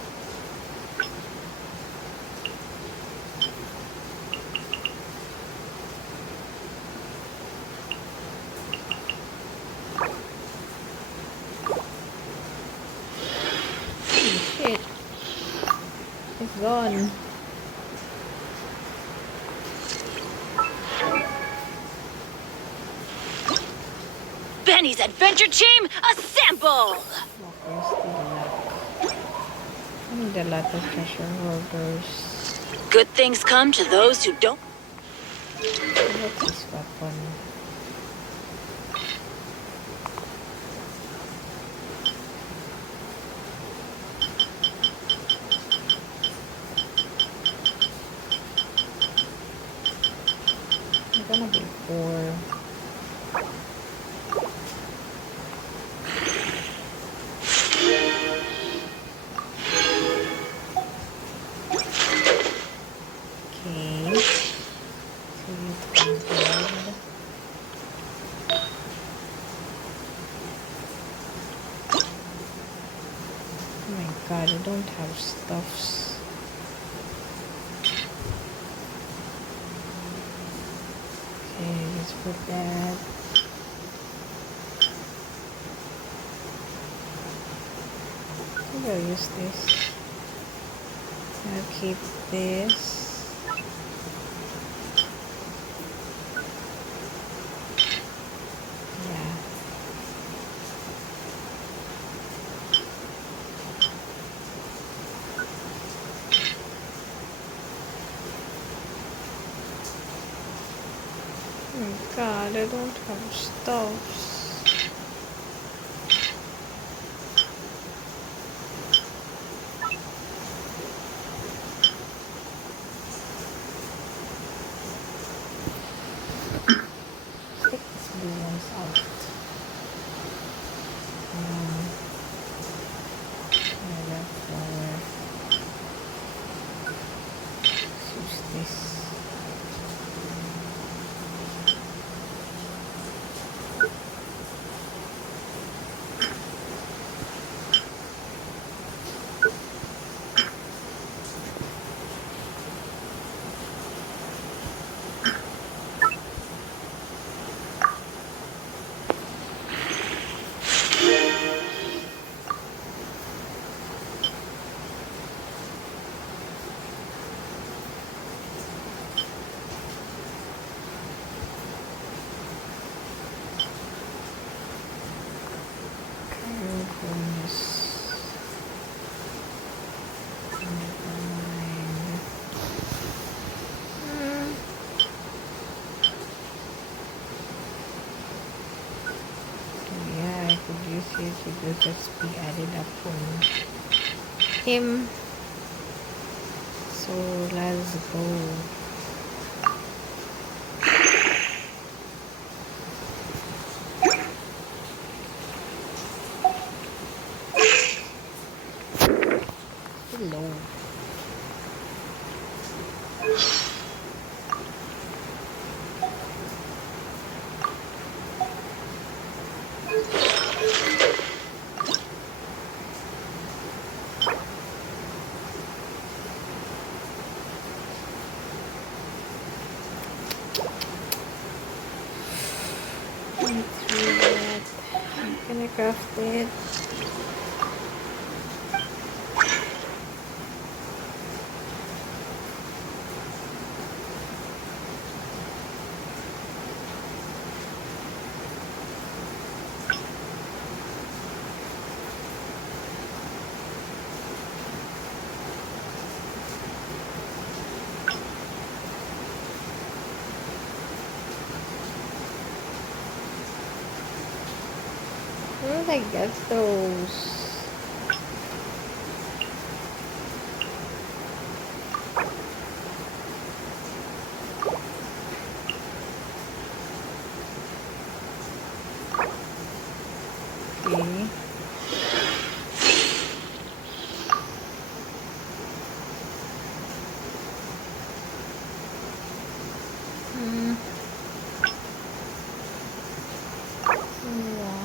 Holy shit. It's gone. Benny's Adventure Team, assemble! Walkers, the luck. I need a lot of treasure hoarders. Good things come to those who don't. What's this weapon? I'm gonna be poor. Okay. So you can grab. Oh my god, I don't have stuffs. Okay, let's put that. I think I'll use this. I'll keep this. Yeah. Oh my god, I don't have stuffs. Take these blue ones out. Red flower. Let's use this. Seriously, this has to be added up on him. So let's go. Hello. Can I craft it? Where did I get those? Okay.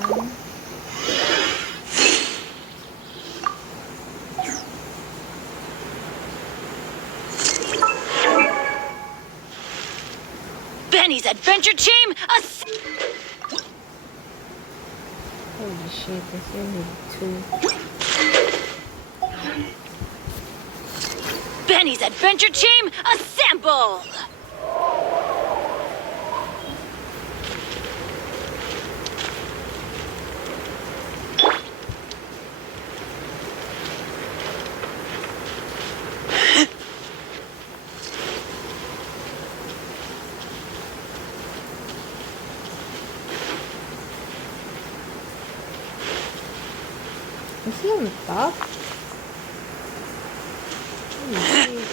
One. Benny's adventure team, Holy shit, this only two. Benny's adventure team, assemble! Is he on top? Holy shit.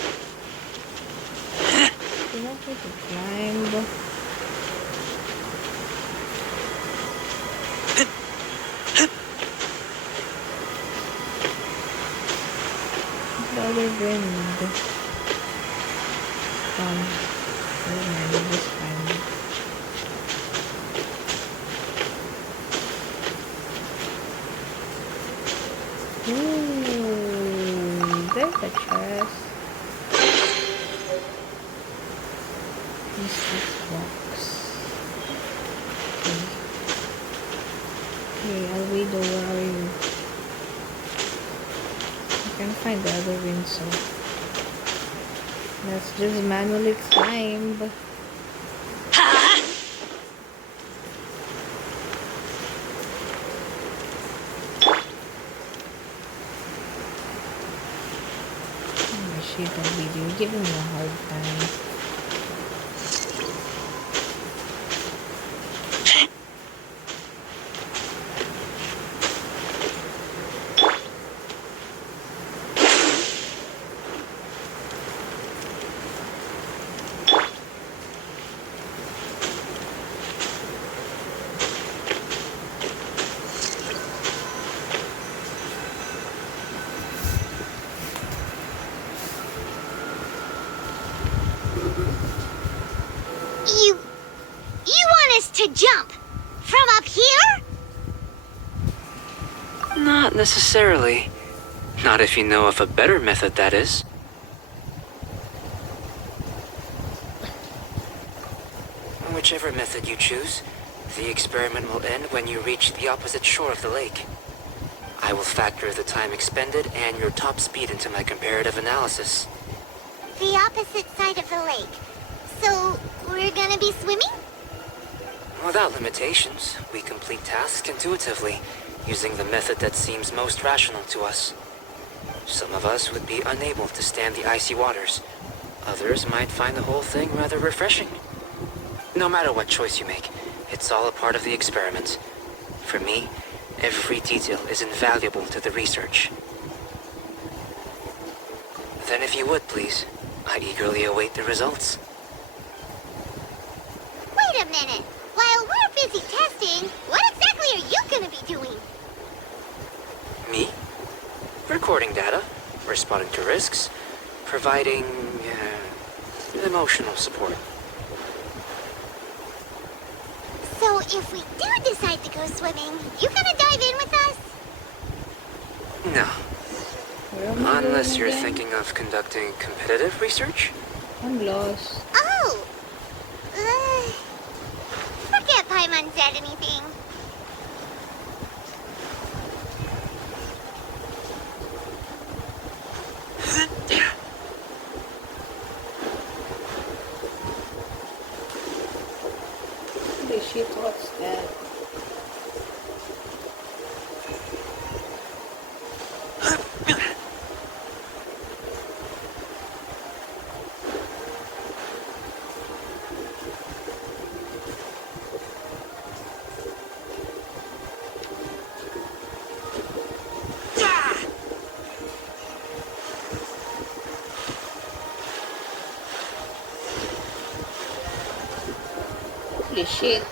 Do not need to climb. The other wind. Never mind, this time. Ooh, there's a chest. Use this box. Okay, Albedo, where are you? I can't find the other wind, so let's just manually climb. Shit, Albedo, you're giving me a hard time. You want us to jump from up here? Not necessarily. Not if you know of a better method, that is. Whichever method you choose, the experiment will end when you reach the opposite shore of the lake. I will factor the time expended and your top speed into my comparative analysis. The opposite side of the lake. So, we're gonna be swimming? Without limitations, we complete tasks intuitively, using the method that seems most rational to us. Some of us would be unable to stand the icy waters. Others might find the whole thing rather refreshing. No matter what choice you make, it's all a part of the experiment. For me, Every detail is invaluable to the research. Then if you would, please, I eagerly await the results. Wait a minute. While we're busy testing, what exactly are you gonna be doing? Me? Recording data, responding to risks, providing emotional support. So if we do decide to go swimming, you gonna dive in with us? No, Where am I unless going you're again? thinking of conducting competitive research. I'm lost. Oh! Forget Paimon said anything. Holy shit, what's that? Holy shit.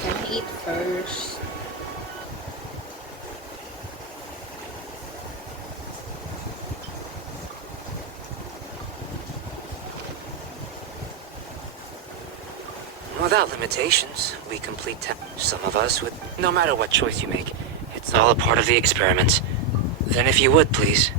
Can I eat first? Without limitations, we complete some of us with no matter what choice you make. It's all a part of the experiment. Then if you would, please.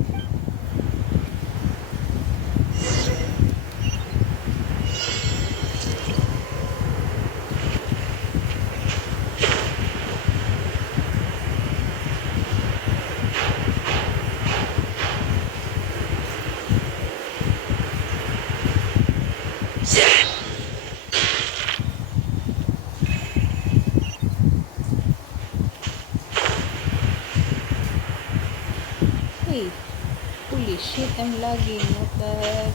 Wait. Holy shit, I'm lagging. What the heck?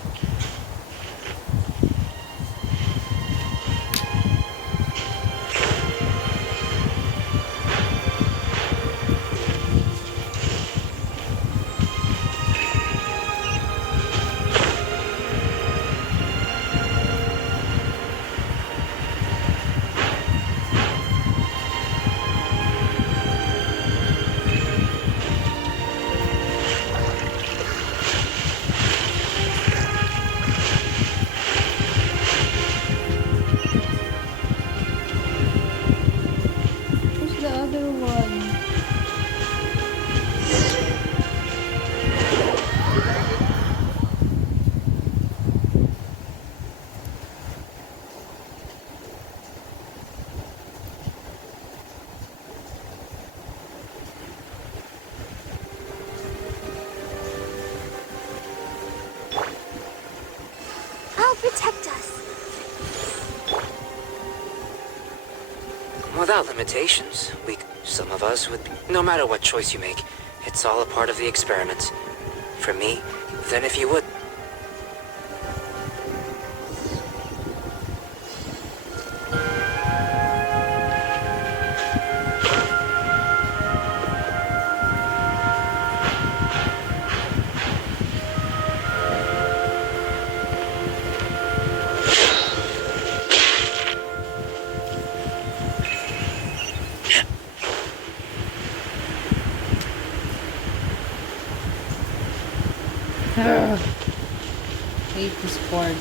Who's the other one? I'll protect us. Without limitations, some of us would no matter what choice you make. It's all a part of the experiment. For me, then if you would. I hate this part.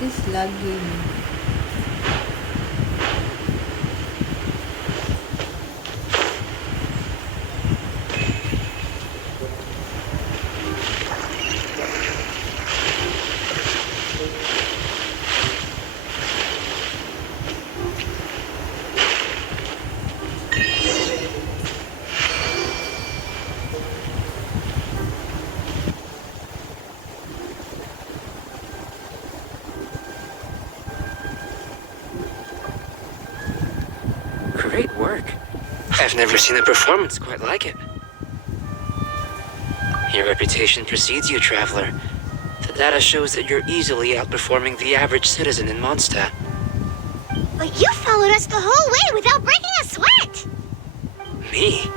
This is lagging. I've never seen a performance quite like it. Your reputation precedes you, traveler. The data shows that you're easily outperforming the average citizen in Mondstadt. But you followed us the whole way without breaking a sweat! Me?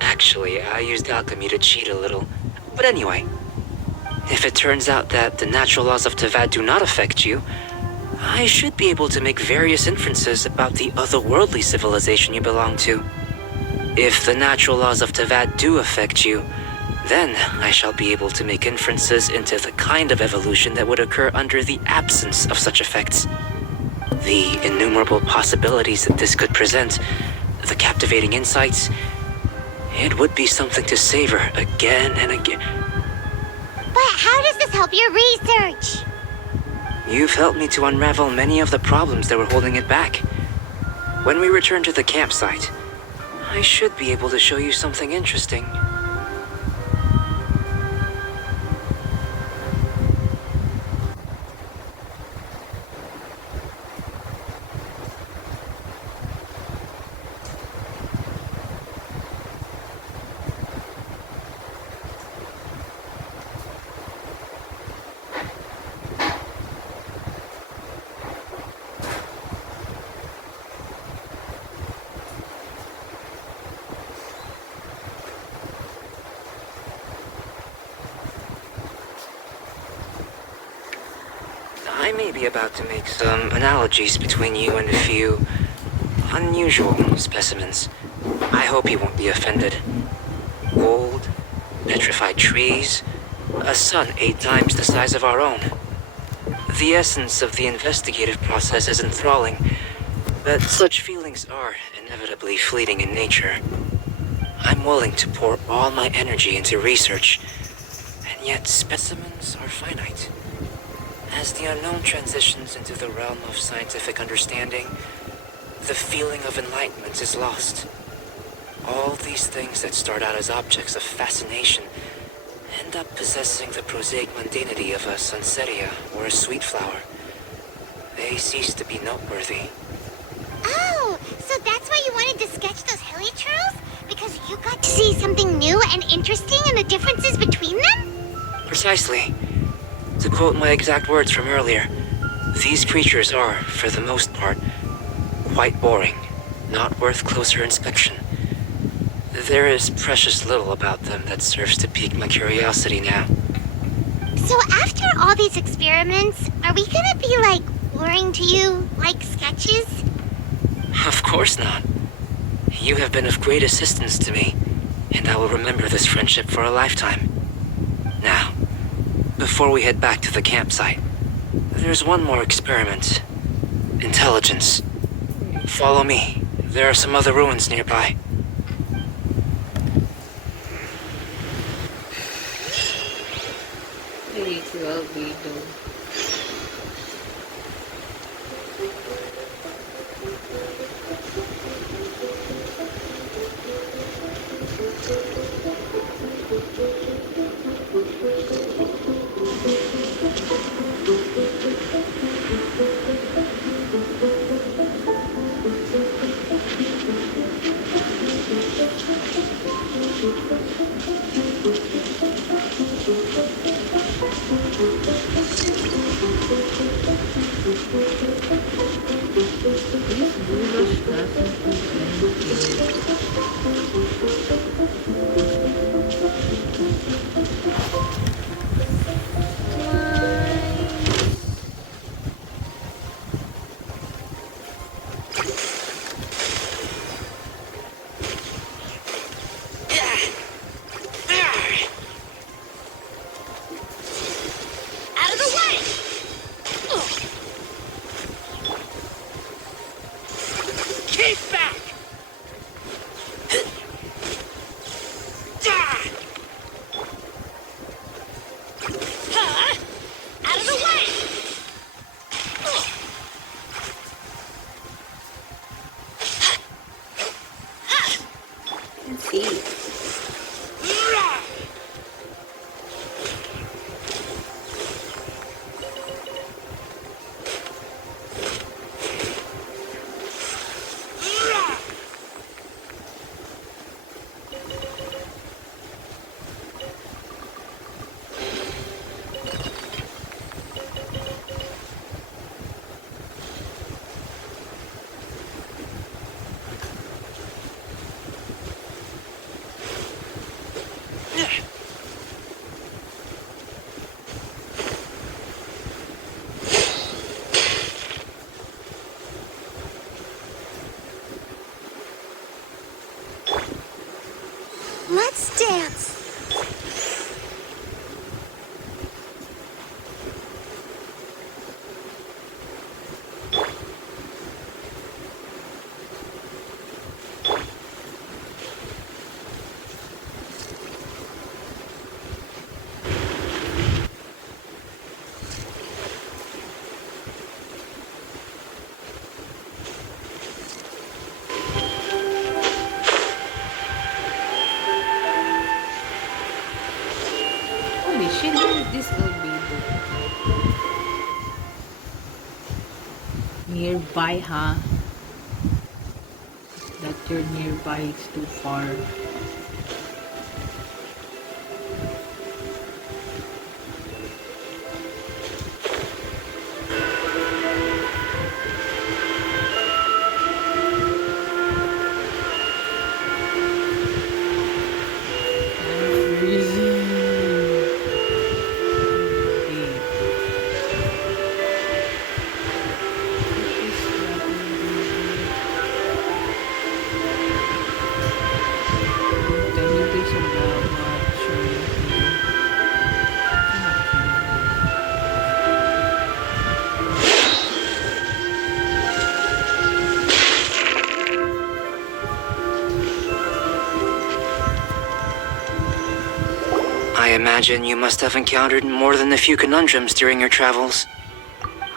Actually, I used alchemy to cheat a little. But anyway, if it turns out that the natural laws of Tavad do not affect you, I should be able to make various inferences about the otherworldly civilization you belong to. If the natural laws of Tavad do affect you, then I shall be able to make inferences into the kind of evolution that would occur under the absence of such effects. The innumerable possibilities that this could present, the captivating insights, it would be something to savor again and again. But how does this help your research? You've helped me to unravel many of the problems that were holding it back. When we return to the campsite, I should be able to show you something interesting. I may be about to make some analogies between you and a few unusual specimens. I hope you won't be offended. Old, petrified trees, a sun 8 times the size of our own. The essence of the investigative process is enthralling, but such feelings are inevitably fleeting in nature. I'm willing to pour all my energy into research, and yet specimens are finite. As the unknown transitions into the realm of scientific understanding, the feeling of enlightenment is lost. All these things that start out as objects of fascination end up possessing the prosaic mundanity of a sunsetia or a sweet flower. They cease to be noteworthy. Oh, so that's why you wanted to sketch those helichurls? Because you got to see something new and interesting and the differences between them? Precisely. To quote my exact words from earlier, these creatures are, for the most part, quite boring, not worth closer inspection. There is precious little about them that serves to pique my curiosity now. So after all these experiments, are we gonna be, like, boring to you, like sketches? Of course not. You have been of great assistance to me, and I will remember this friendship for a lifetime. Now, before we head back to the campsite, there's one more experiment. Intelligence. Follow me. There are some other ruins nearby. Ritual video. Let's dance. Holy shit, who is this albedo? Nearby, huh? That you're nearby is too far. I'm freezing. Okay. What is that albedo? Tell me there's a lava showing here. I imagine you must have encountered more than a few conundrums during your travels.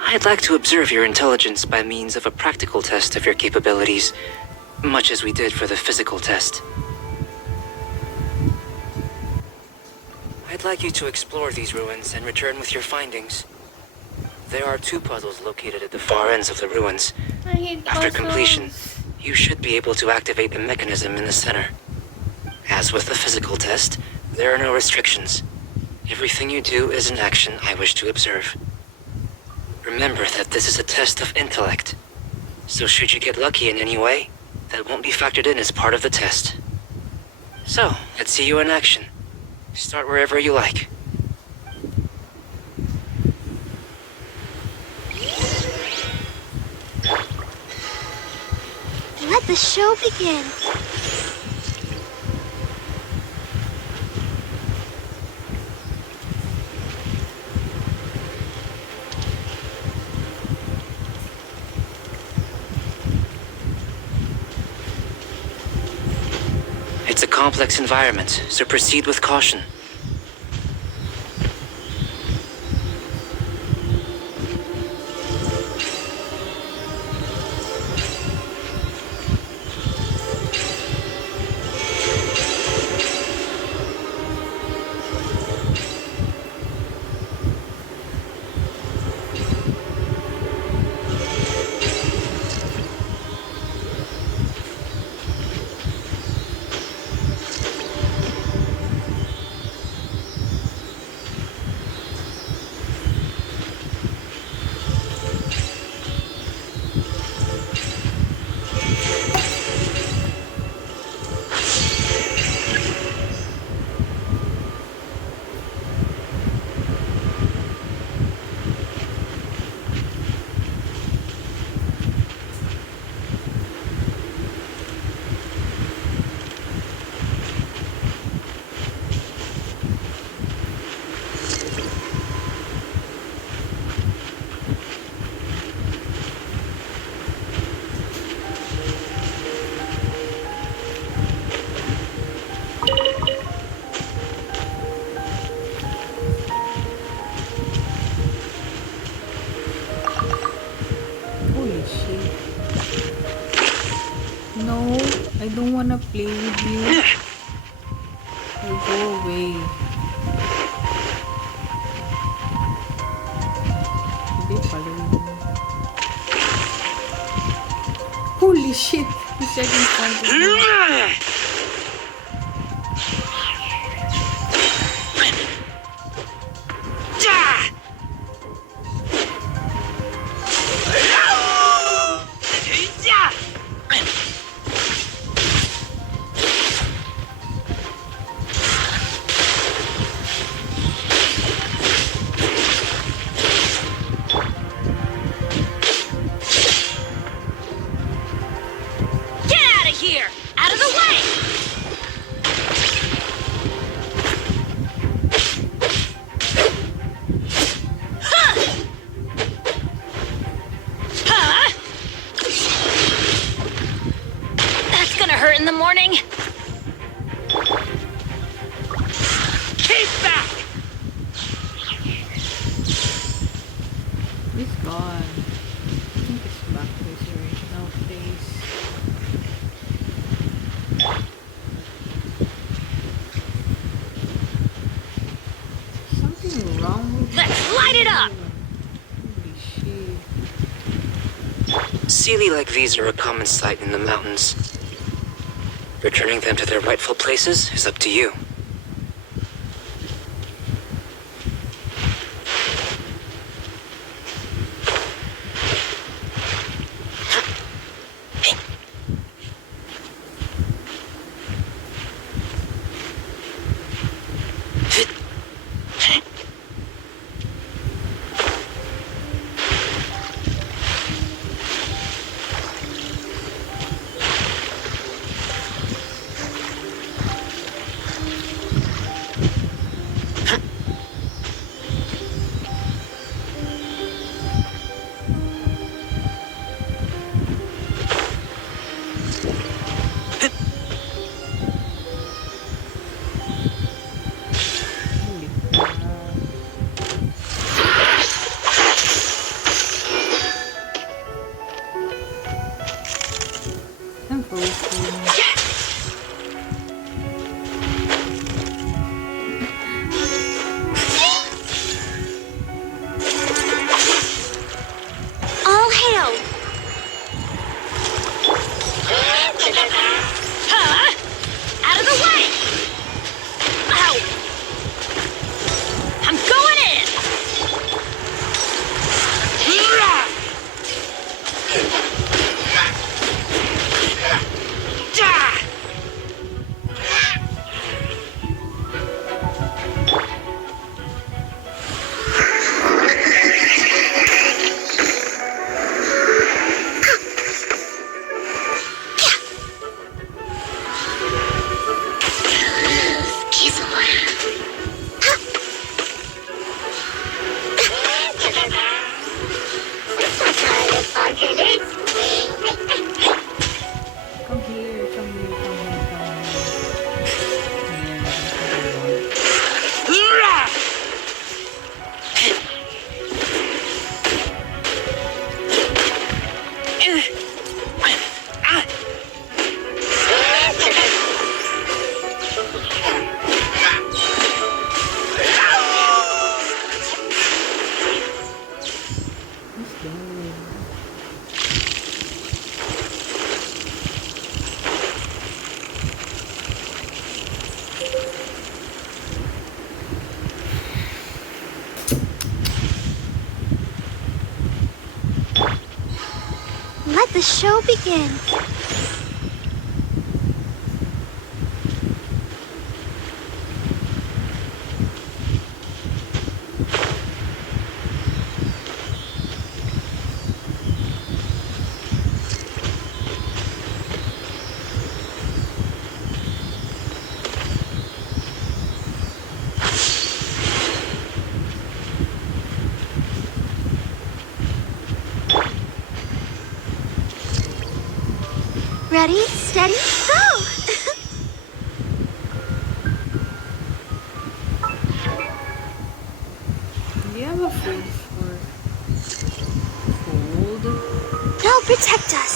I'd like to observe your intelligence by means of a practical test of your capabilities, much as we did for the physical test. I'd like you to explore these ruins and return with your findings. There are 2 puzzles located at the far ends of the ruins. I hate After completion, puzzles. you should be able to activate the mechanism in the center. As with the physical test, there are no restrictions. Everything you do is an action I wish to observe. Remember that this is a test of intellect. So should you get lucky in any way, that won't be factored in as part of the test. So, let's see you in action. Start wherever you like. Let the show begin. It's a complex environment, so proceed with caution. Holy shit. No, I don't wanna play with you. Or go away. Hindi, following me. Holy shit! He's right in front of me. Get out of here! Out of the way! it up! Holy shit. Sealy like these are a common sight in the mountains. Returning them to their rightful places is up to you. Holy crap. I'm frozen. All hail! Huh? Out of the way! Ow! I'm going in! Come here, come here, come here, come here. Yeah, that's what I want. Let's go. Let the show begin. Ready, steady, go! Do you have a food for food? They'll protect us.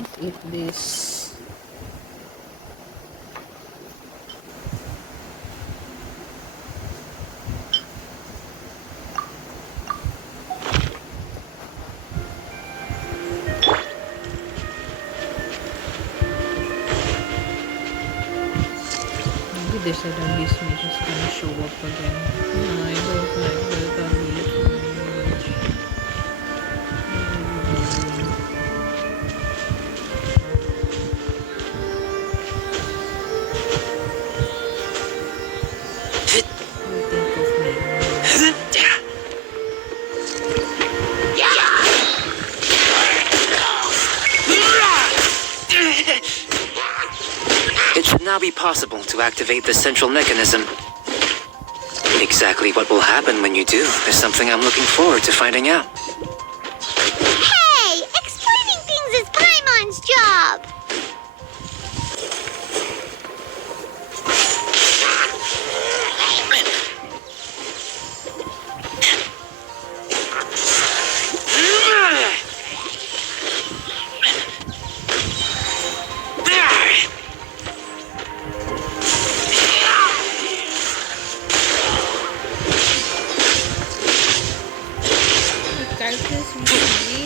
Let's eat this. Maybe this other beast may just gonna show up again. No, I don't like the other beast. now be possible to activate the central mechanism. Exactly what will happen when you do is something I'm looking forward to finding out. Hey! Explaining things is Paimon's job! Characters really weak.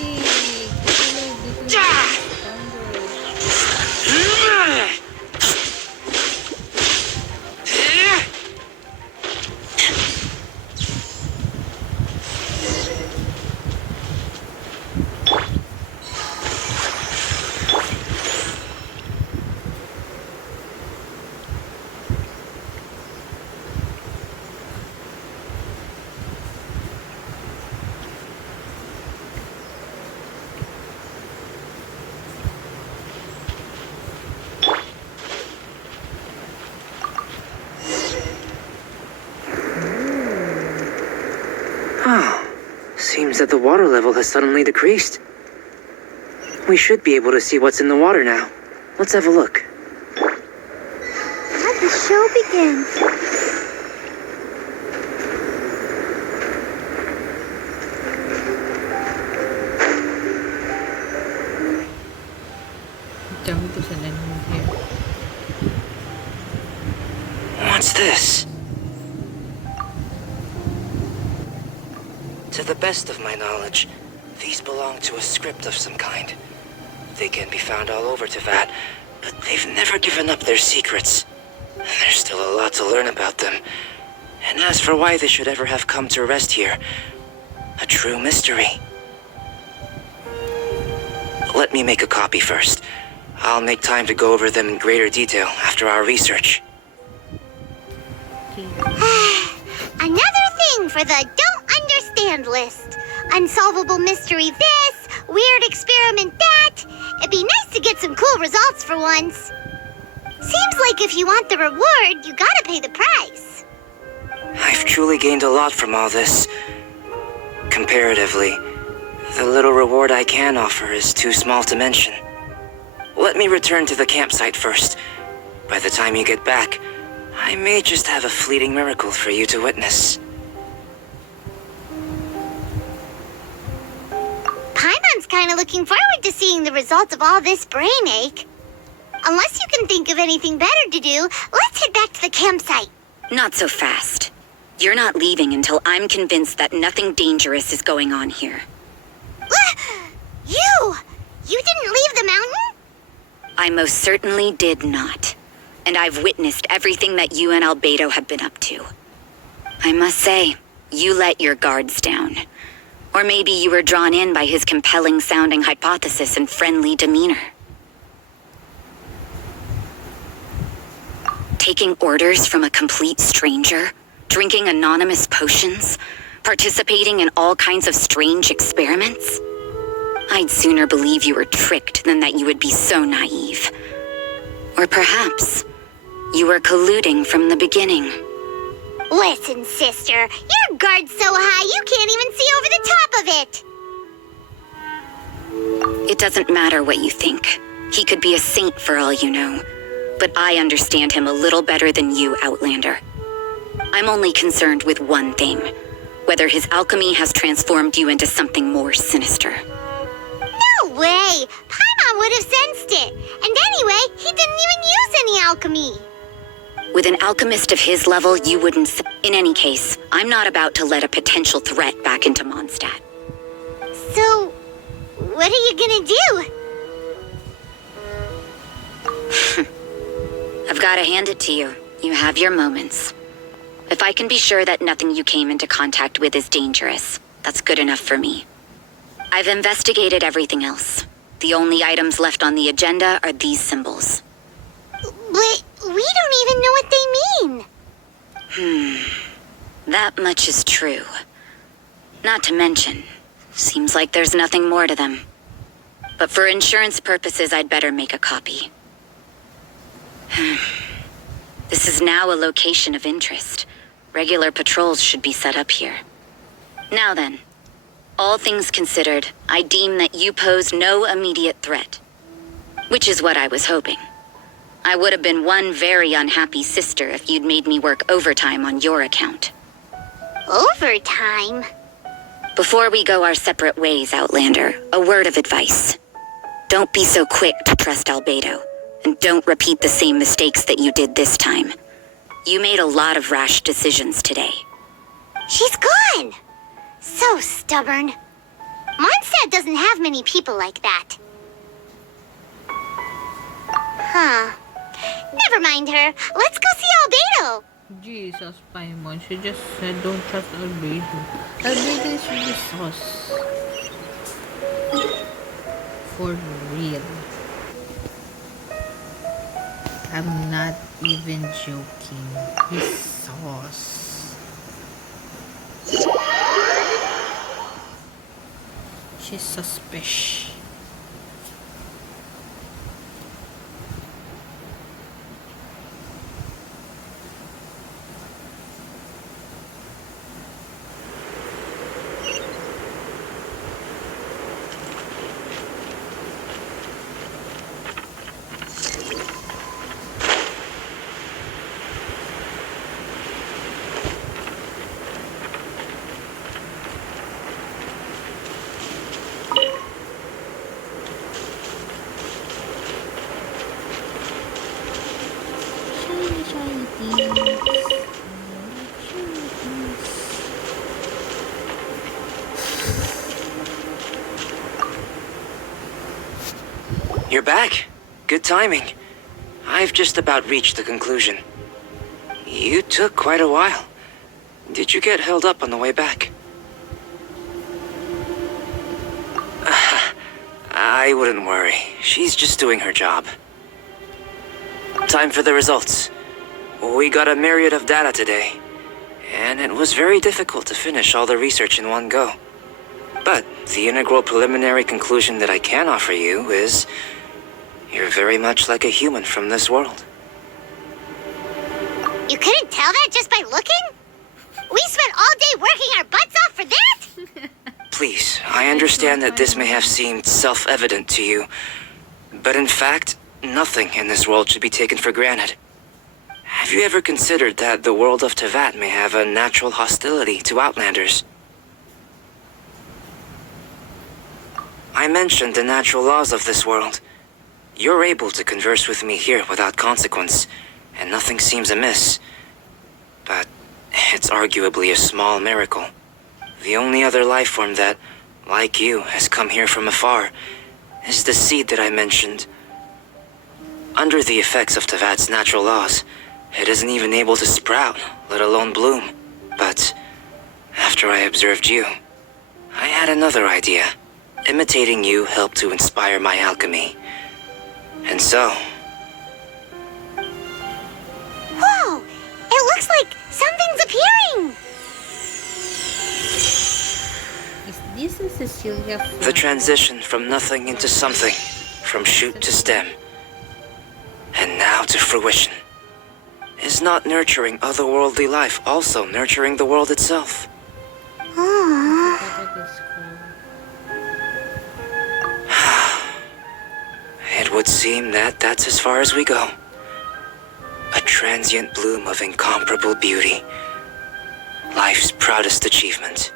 Oh, seems that the water level has suddenly decreased. We should be able to see what's in the water now. Let's have a look. Let the show begin. Tell me to send anyone here. What's this? To the best of my knowledge, these belong to a script of some kind. They can be found all over Teyvat, but they've never given up their secrets. There's still a lot to learn about them. And as for why they should ever have come to rest here, a true mystery. Let me make a copy first. I'll make time to go over them in greater detail after our research. Another thing for the don't understand list. Unsolvable mystery this, weird experiment that. It'd be nice to get some cool results for once. Seems like if you want the reward, you gotta pay the price. I've truly gained a lot from all this. Comparatively, the little reward I can offer is too small to mention. Let me return to the campsite first. By the time you get back, I may just have a fleeting miracle for you to witness. Paimon's kinda looking forward to seeing the results of all this brain ache. Unless you can think of anything better to do, let's head back to the campsite. Not so fast. You're not leaving until I'm convinced that nothing dangerous is going on here. You! You didn't leave the mountain? I most certainly did not. And I've witnessed everything that you and Albedo have been up to. I must say, you let your guards down. Or maybe you were drawn in by his compelling-sounding hypothesis and friendly demeanor. Taking orders from a complete stranger, drinking anonymous potions, participating in all kinds of strange experiments? I'd sooner believe you were tricked than that you would be so naive. Or perhaps you were colluding from the beginning. Listen, sister, your guard's so high you can't even see over the top of it. It doesn't matter what you think. He could be a saint for all you know. But I understand him a little better than you, Outlander. I'm only concerned with one thing. Whether his alchemy has transformed you into something more sinister. No way! Paimon would have sensed it. And anyway, he didn't even use any alchemy. With an alchemist of his level, you wouldn't... In any case, I'm not about to let a potential threat back into Mondstadt. So, what are you gonna do? I've gotta hand it to you. You have your moments. If I can be sure that nothing you came into contact with is dangerous, that's good enough for me. I've investigated everything else. The only items left on the agenda are these symbols. But we don't even know what they mean. That much is true. Not to mention, seems like there's nothing more to them. But for insurance purposes, I'd better make a copy. This is now a location of interest. Regular patrols should be set up here. Now then, all things considered, I deem that you pose no immediate threat. Which is what I was hoping. I would have been one very unhappy sister if you'd made me work overtime on your account. Overtime? Before we go our separate ways, Outlander, a word of advice. Don't be so quick to trust Albedo, and don't repeat the same mistakes that you did this time. You made a lot of rash decisions today. She's gone! So stubborn. Mondstadt doesn't have many people like that. Huh. Never mind her. Let's go see Albedo. Jesus, Paimon. She just said don't trust Albedo. Albedo is really sus. For real. I'm not even joking. He's sus. She's suspicious. You're back. Good timing. I've just about reached the conclusion. You took quite a while. Did you get held up on the way back? I wouldn't worry. She's just doing her job. Time for the results. We got a myriad of data today, and it was very difficult to finish all the research in one go. But the integral preliminary conclusion that I can offer you is you're very much like a human from this world. You couldn't tell that just by looking? We spent all day working our butts off for that? Please, I understand that this may have seemed self-evident to you, but in fact, nothing in this world should be taken for granted. Have you ever considered that the world of Teyvat may have a natural hostility to Outlanders? I mentioned the natural laws of this world. You're able to converse with me here without consequence, and nothing seems amiss. But it's arguably a small miracle. The only other life form that, like you, has come here from afar is the seed that I mentioned. Under the effects of Teyvat's natural laws, it isn't even able to sprout, let alone bloom. But after I observed you, I had another idea. Imitating you helped to inspire my alchemy. And so... Whoa! It looks like something's appearing! Is this a Cecilia? the transition from nothing into something, from shoot to stem, and now to fruition. Is not nurturing otherworldly life also nurturing the world itself? Aww. It would seem that that's as far as we go. A transient bloom of incomparable beauty. Life's proudest achievement.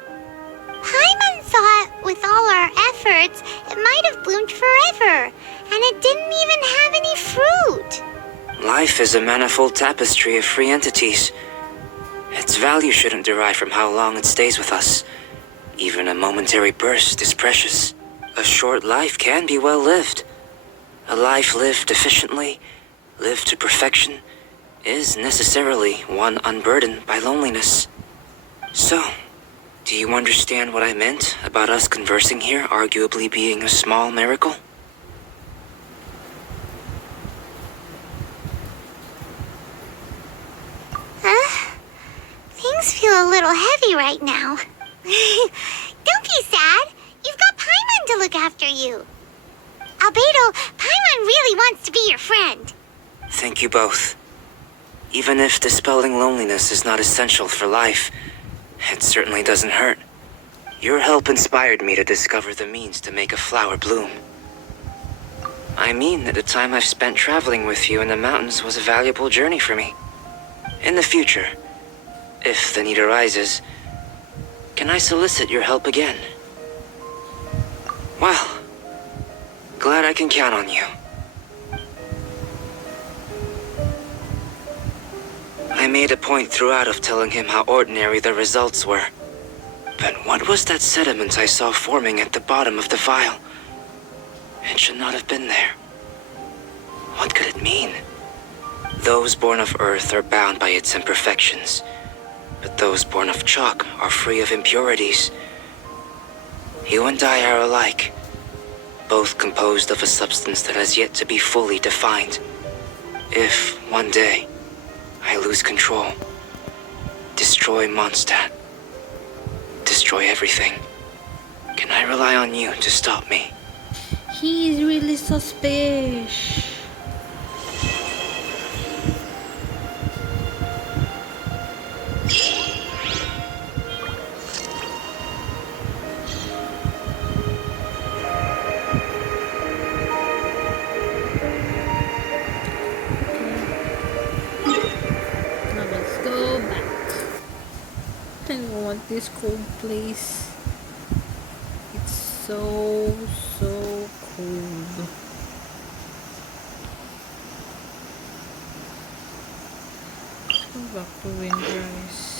Paimon thought with all our efforts, it might have bloomed forever, and it didn't even have any fruit. Life is a manifold tapestry of free entities. Its value shouldn't derive from how long it stays with us. Even a momentary burst is precious. A short life can be well lived. A life lived efficiently, lived to perfection, is necessarily one unburdened by loneliness. So, do you understand what I meant about us conversing here arguably being a small miracle? Things feel a little heavy right now. Don't be sad. You've got Paimon to look after you. Albedo, Paimon really wants to be your friend. Thank you both. Even if dispelling loneliness is not essential for life, it certainly doesn't hurt. Your help inspired me to discover the means to make a flower bloom. I mean that the time I've spent traveling with you in the mountains was a valuable journey for me. In the future, if the need arises, can I solicit your help again? Well, glad I can count on you. I made a point throughout of telling him how ordinary the results were. But what was that sediment I saw forming at the bottom of the vial? It should not have been there. What could it mean? Those born of Earth are bound by its imperfections, but those born of chalk are free of impurities. You and I are alike, both composed of a substance that has yet to be fully defined. If, one day, I lose control, destroy Mondstadt, destroy everything, can I rely on you to stop me? He is really suspicious. Now let's go back. I don't want this cold place. It's so cold. Let's go back to Windrise.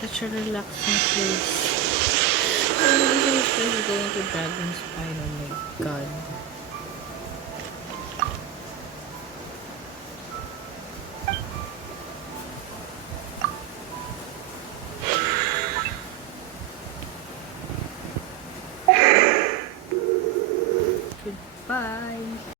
Such a relaxing place. This is going to Dragon's Spine. Oh my god.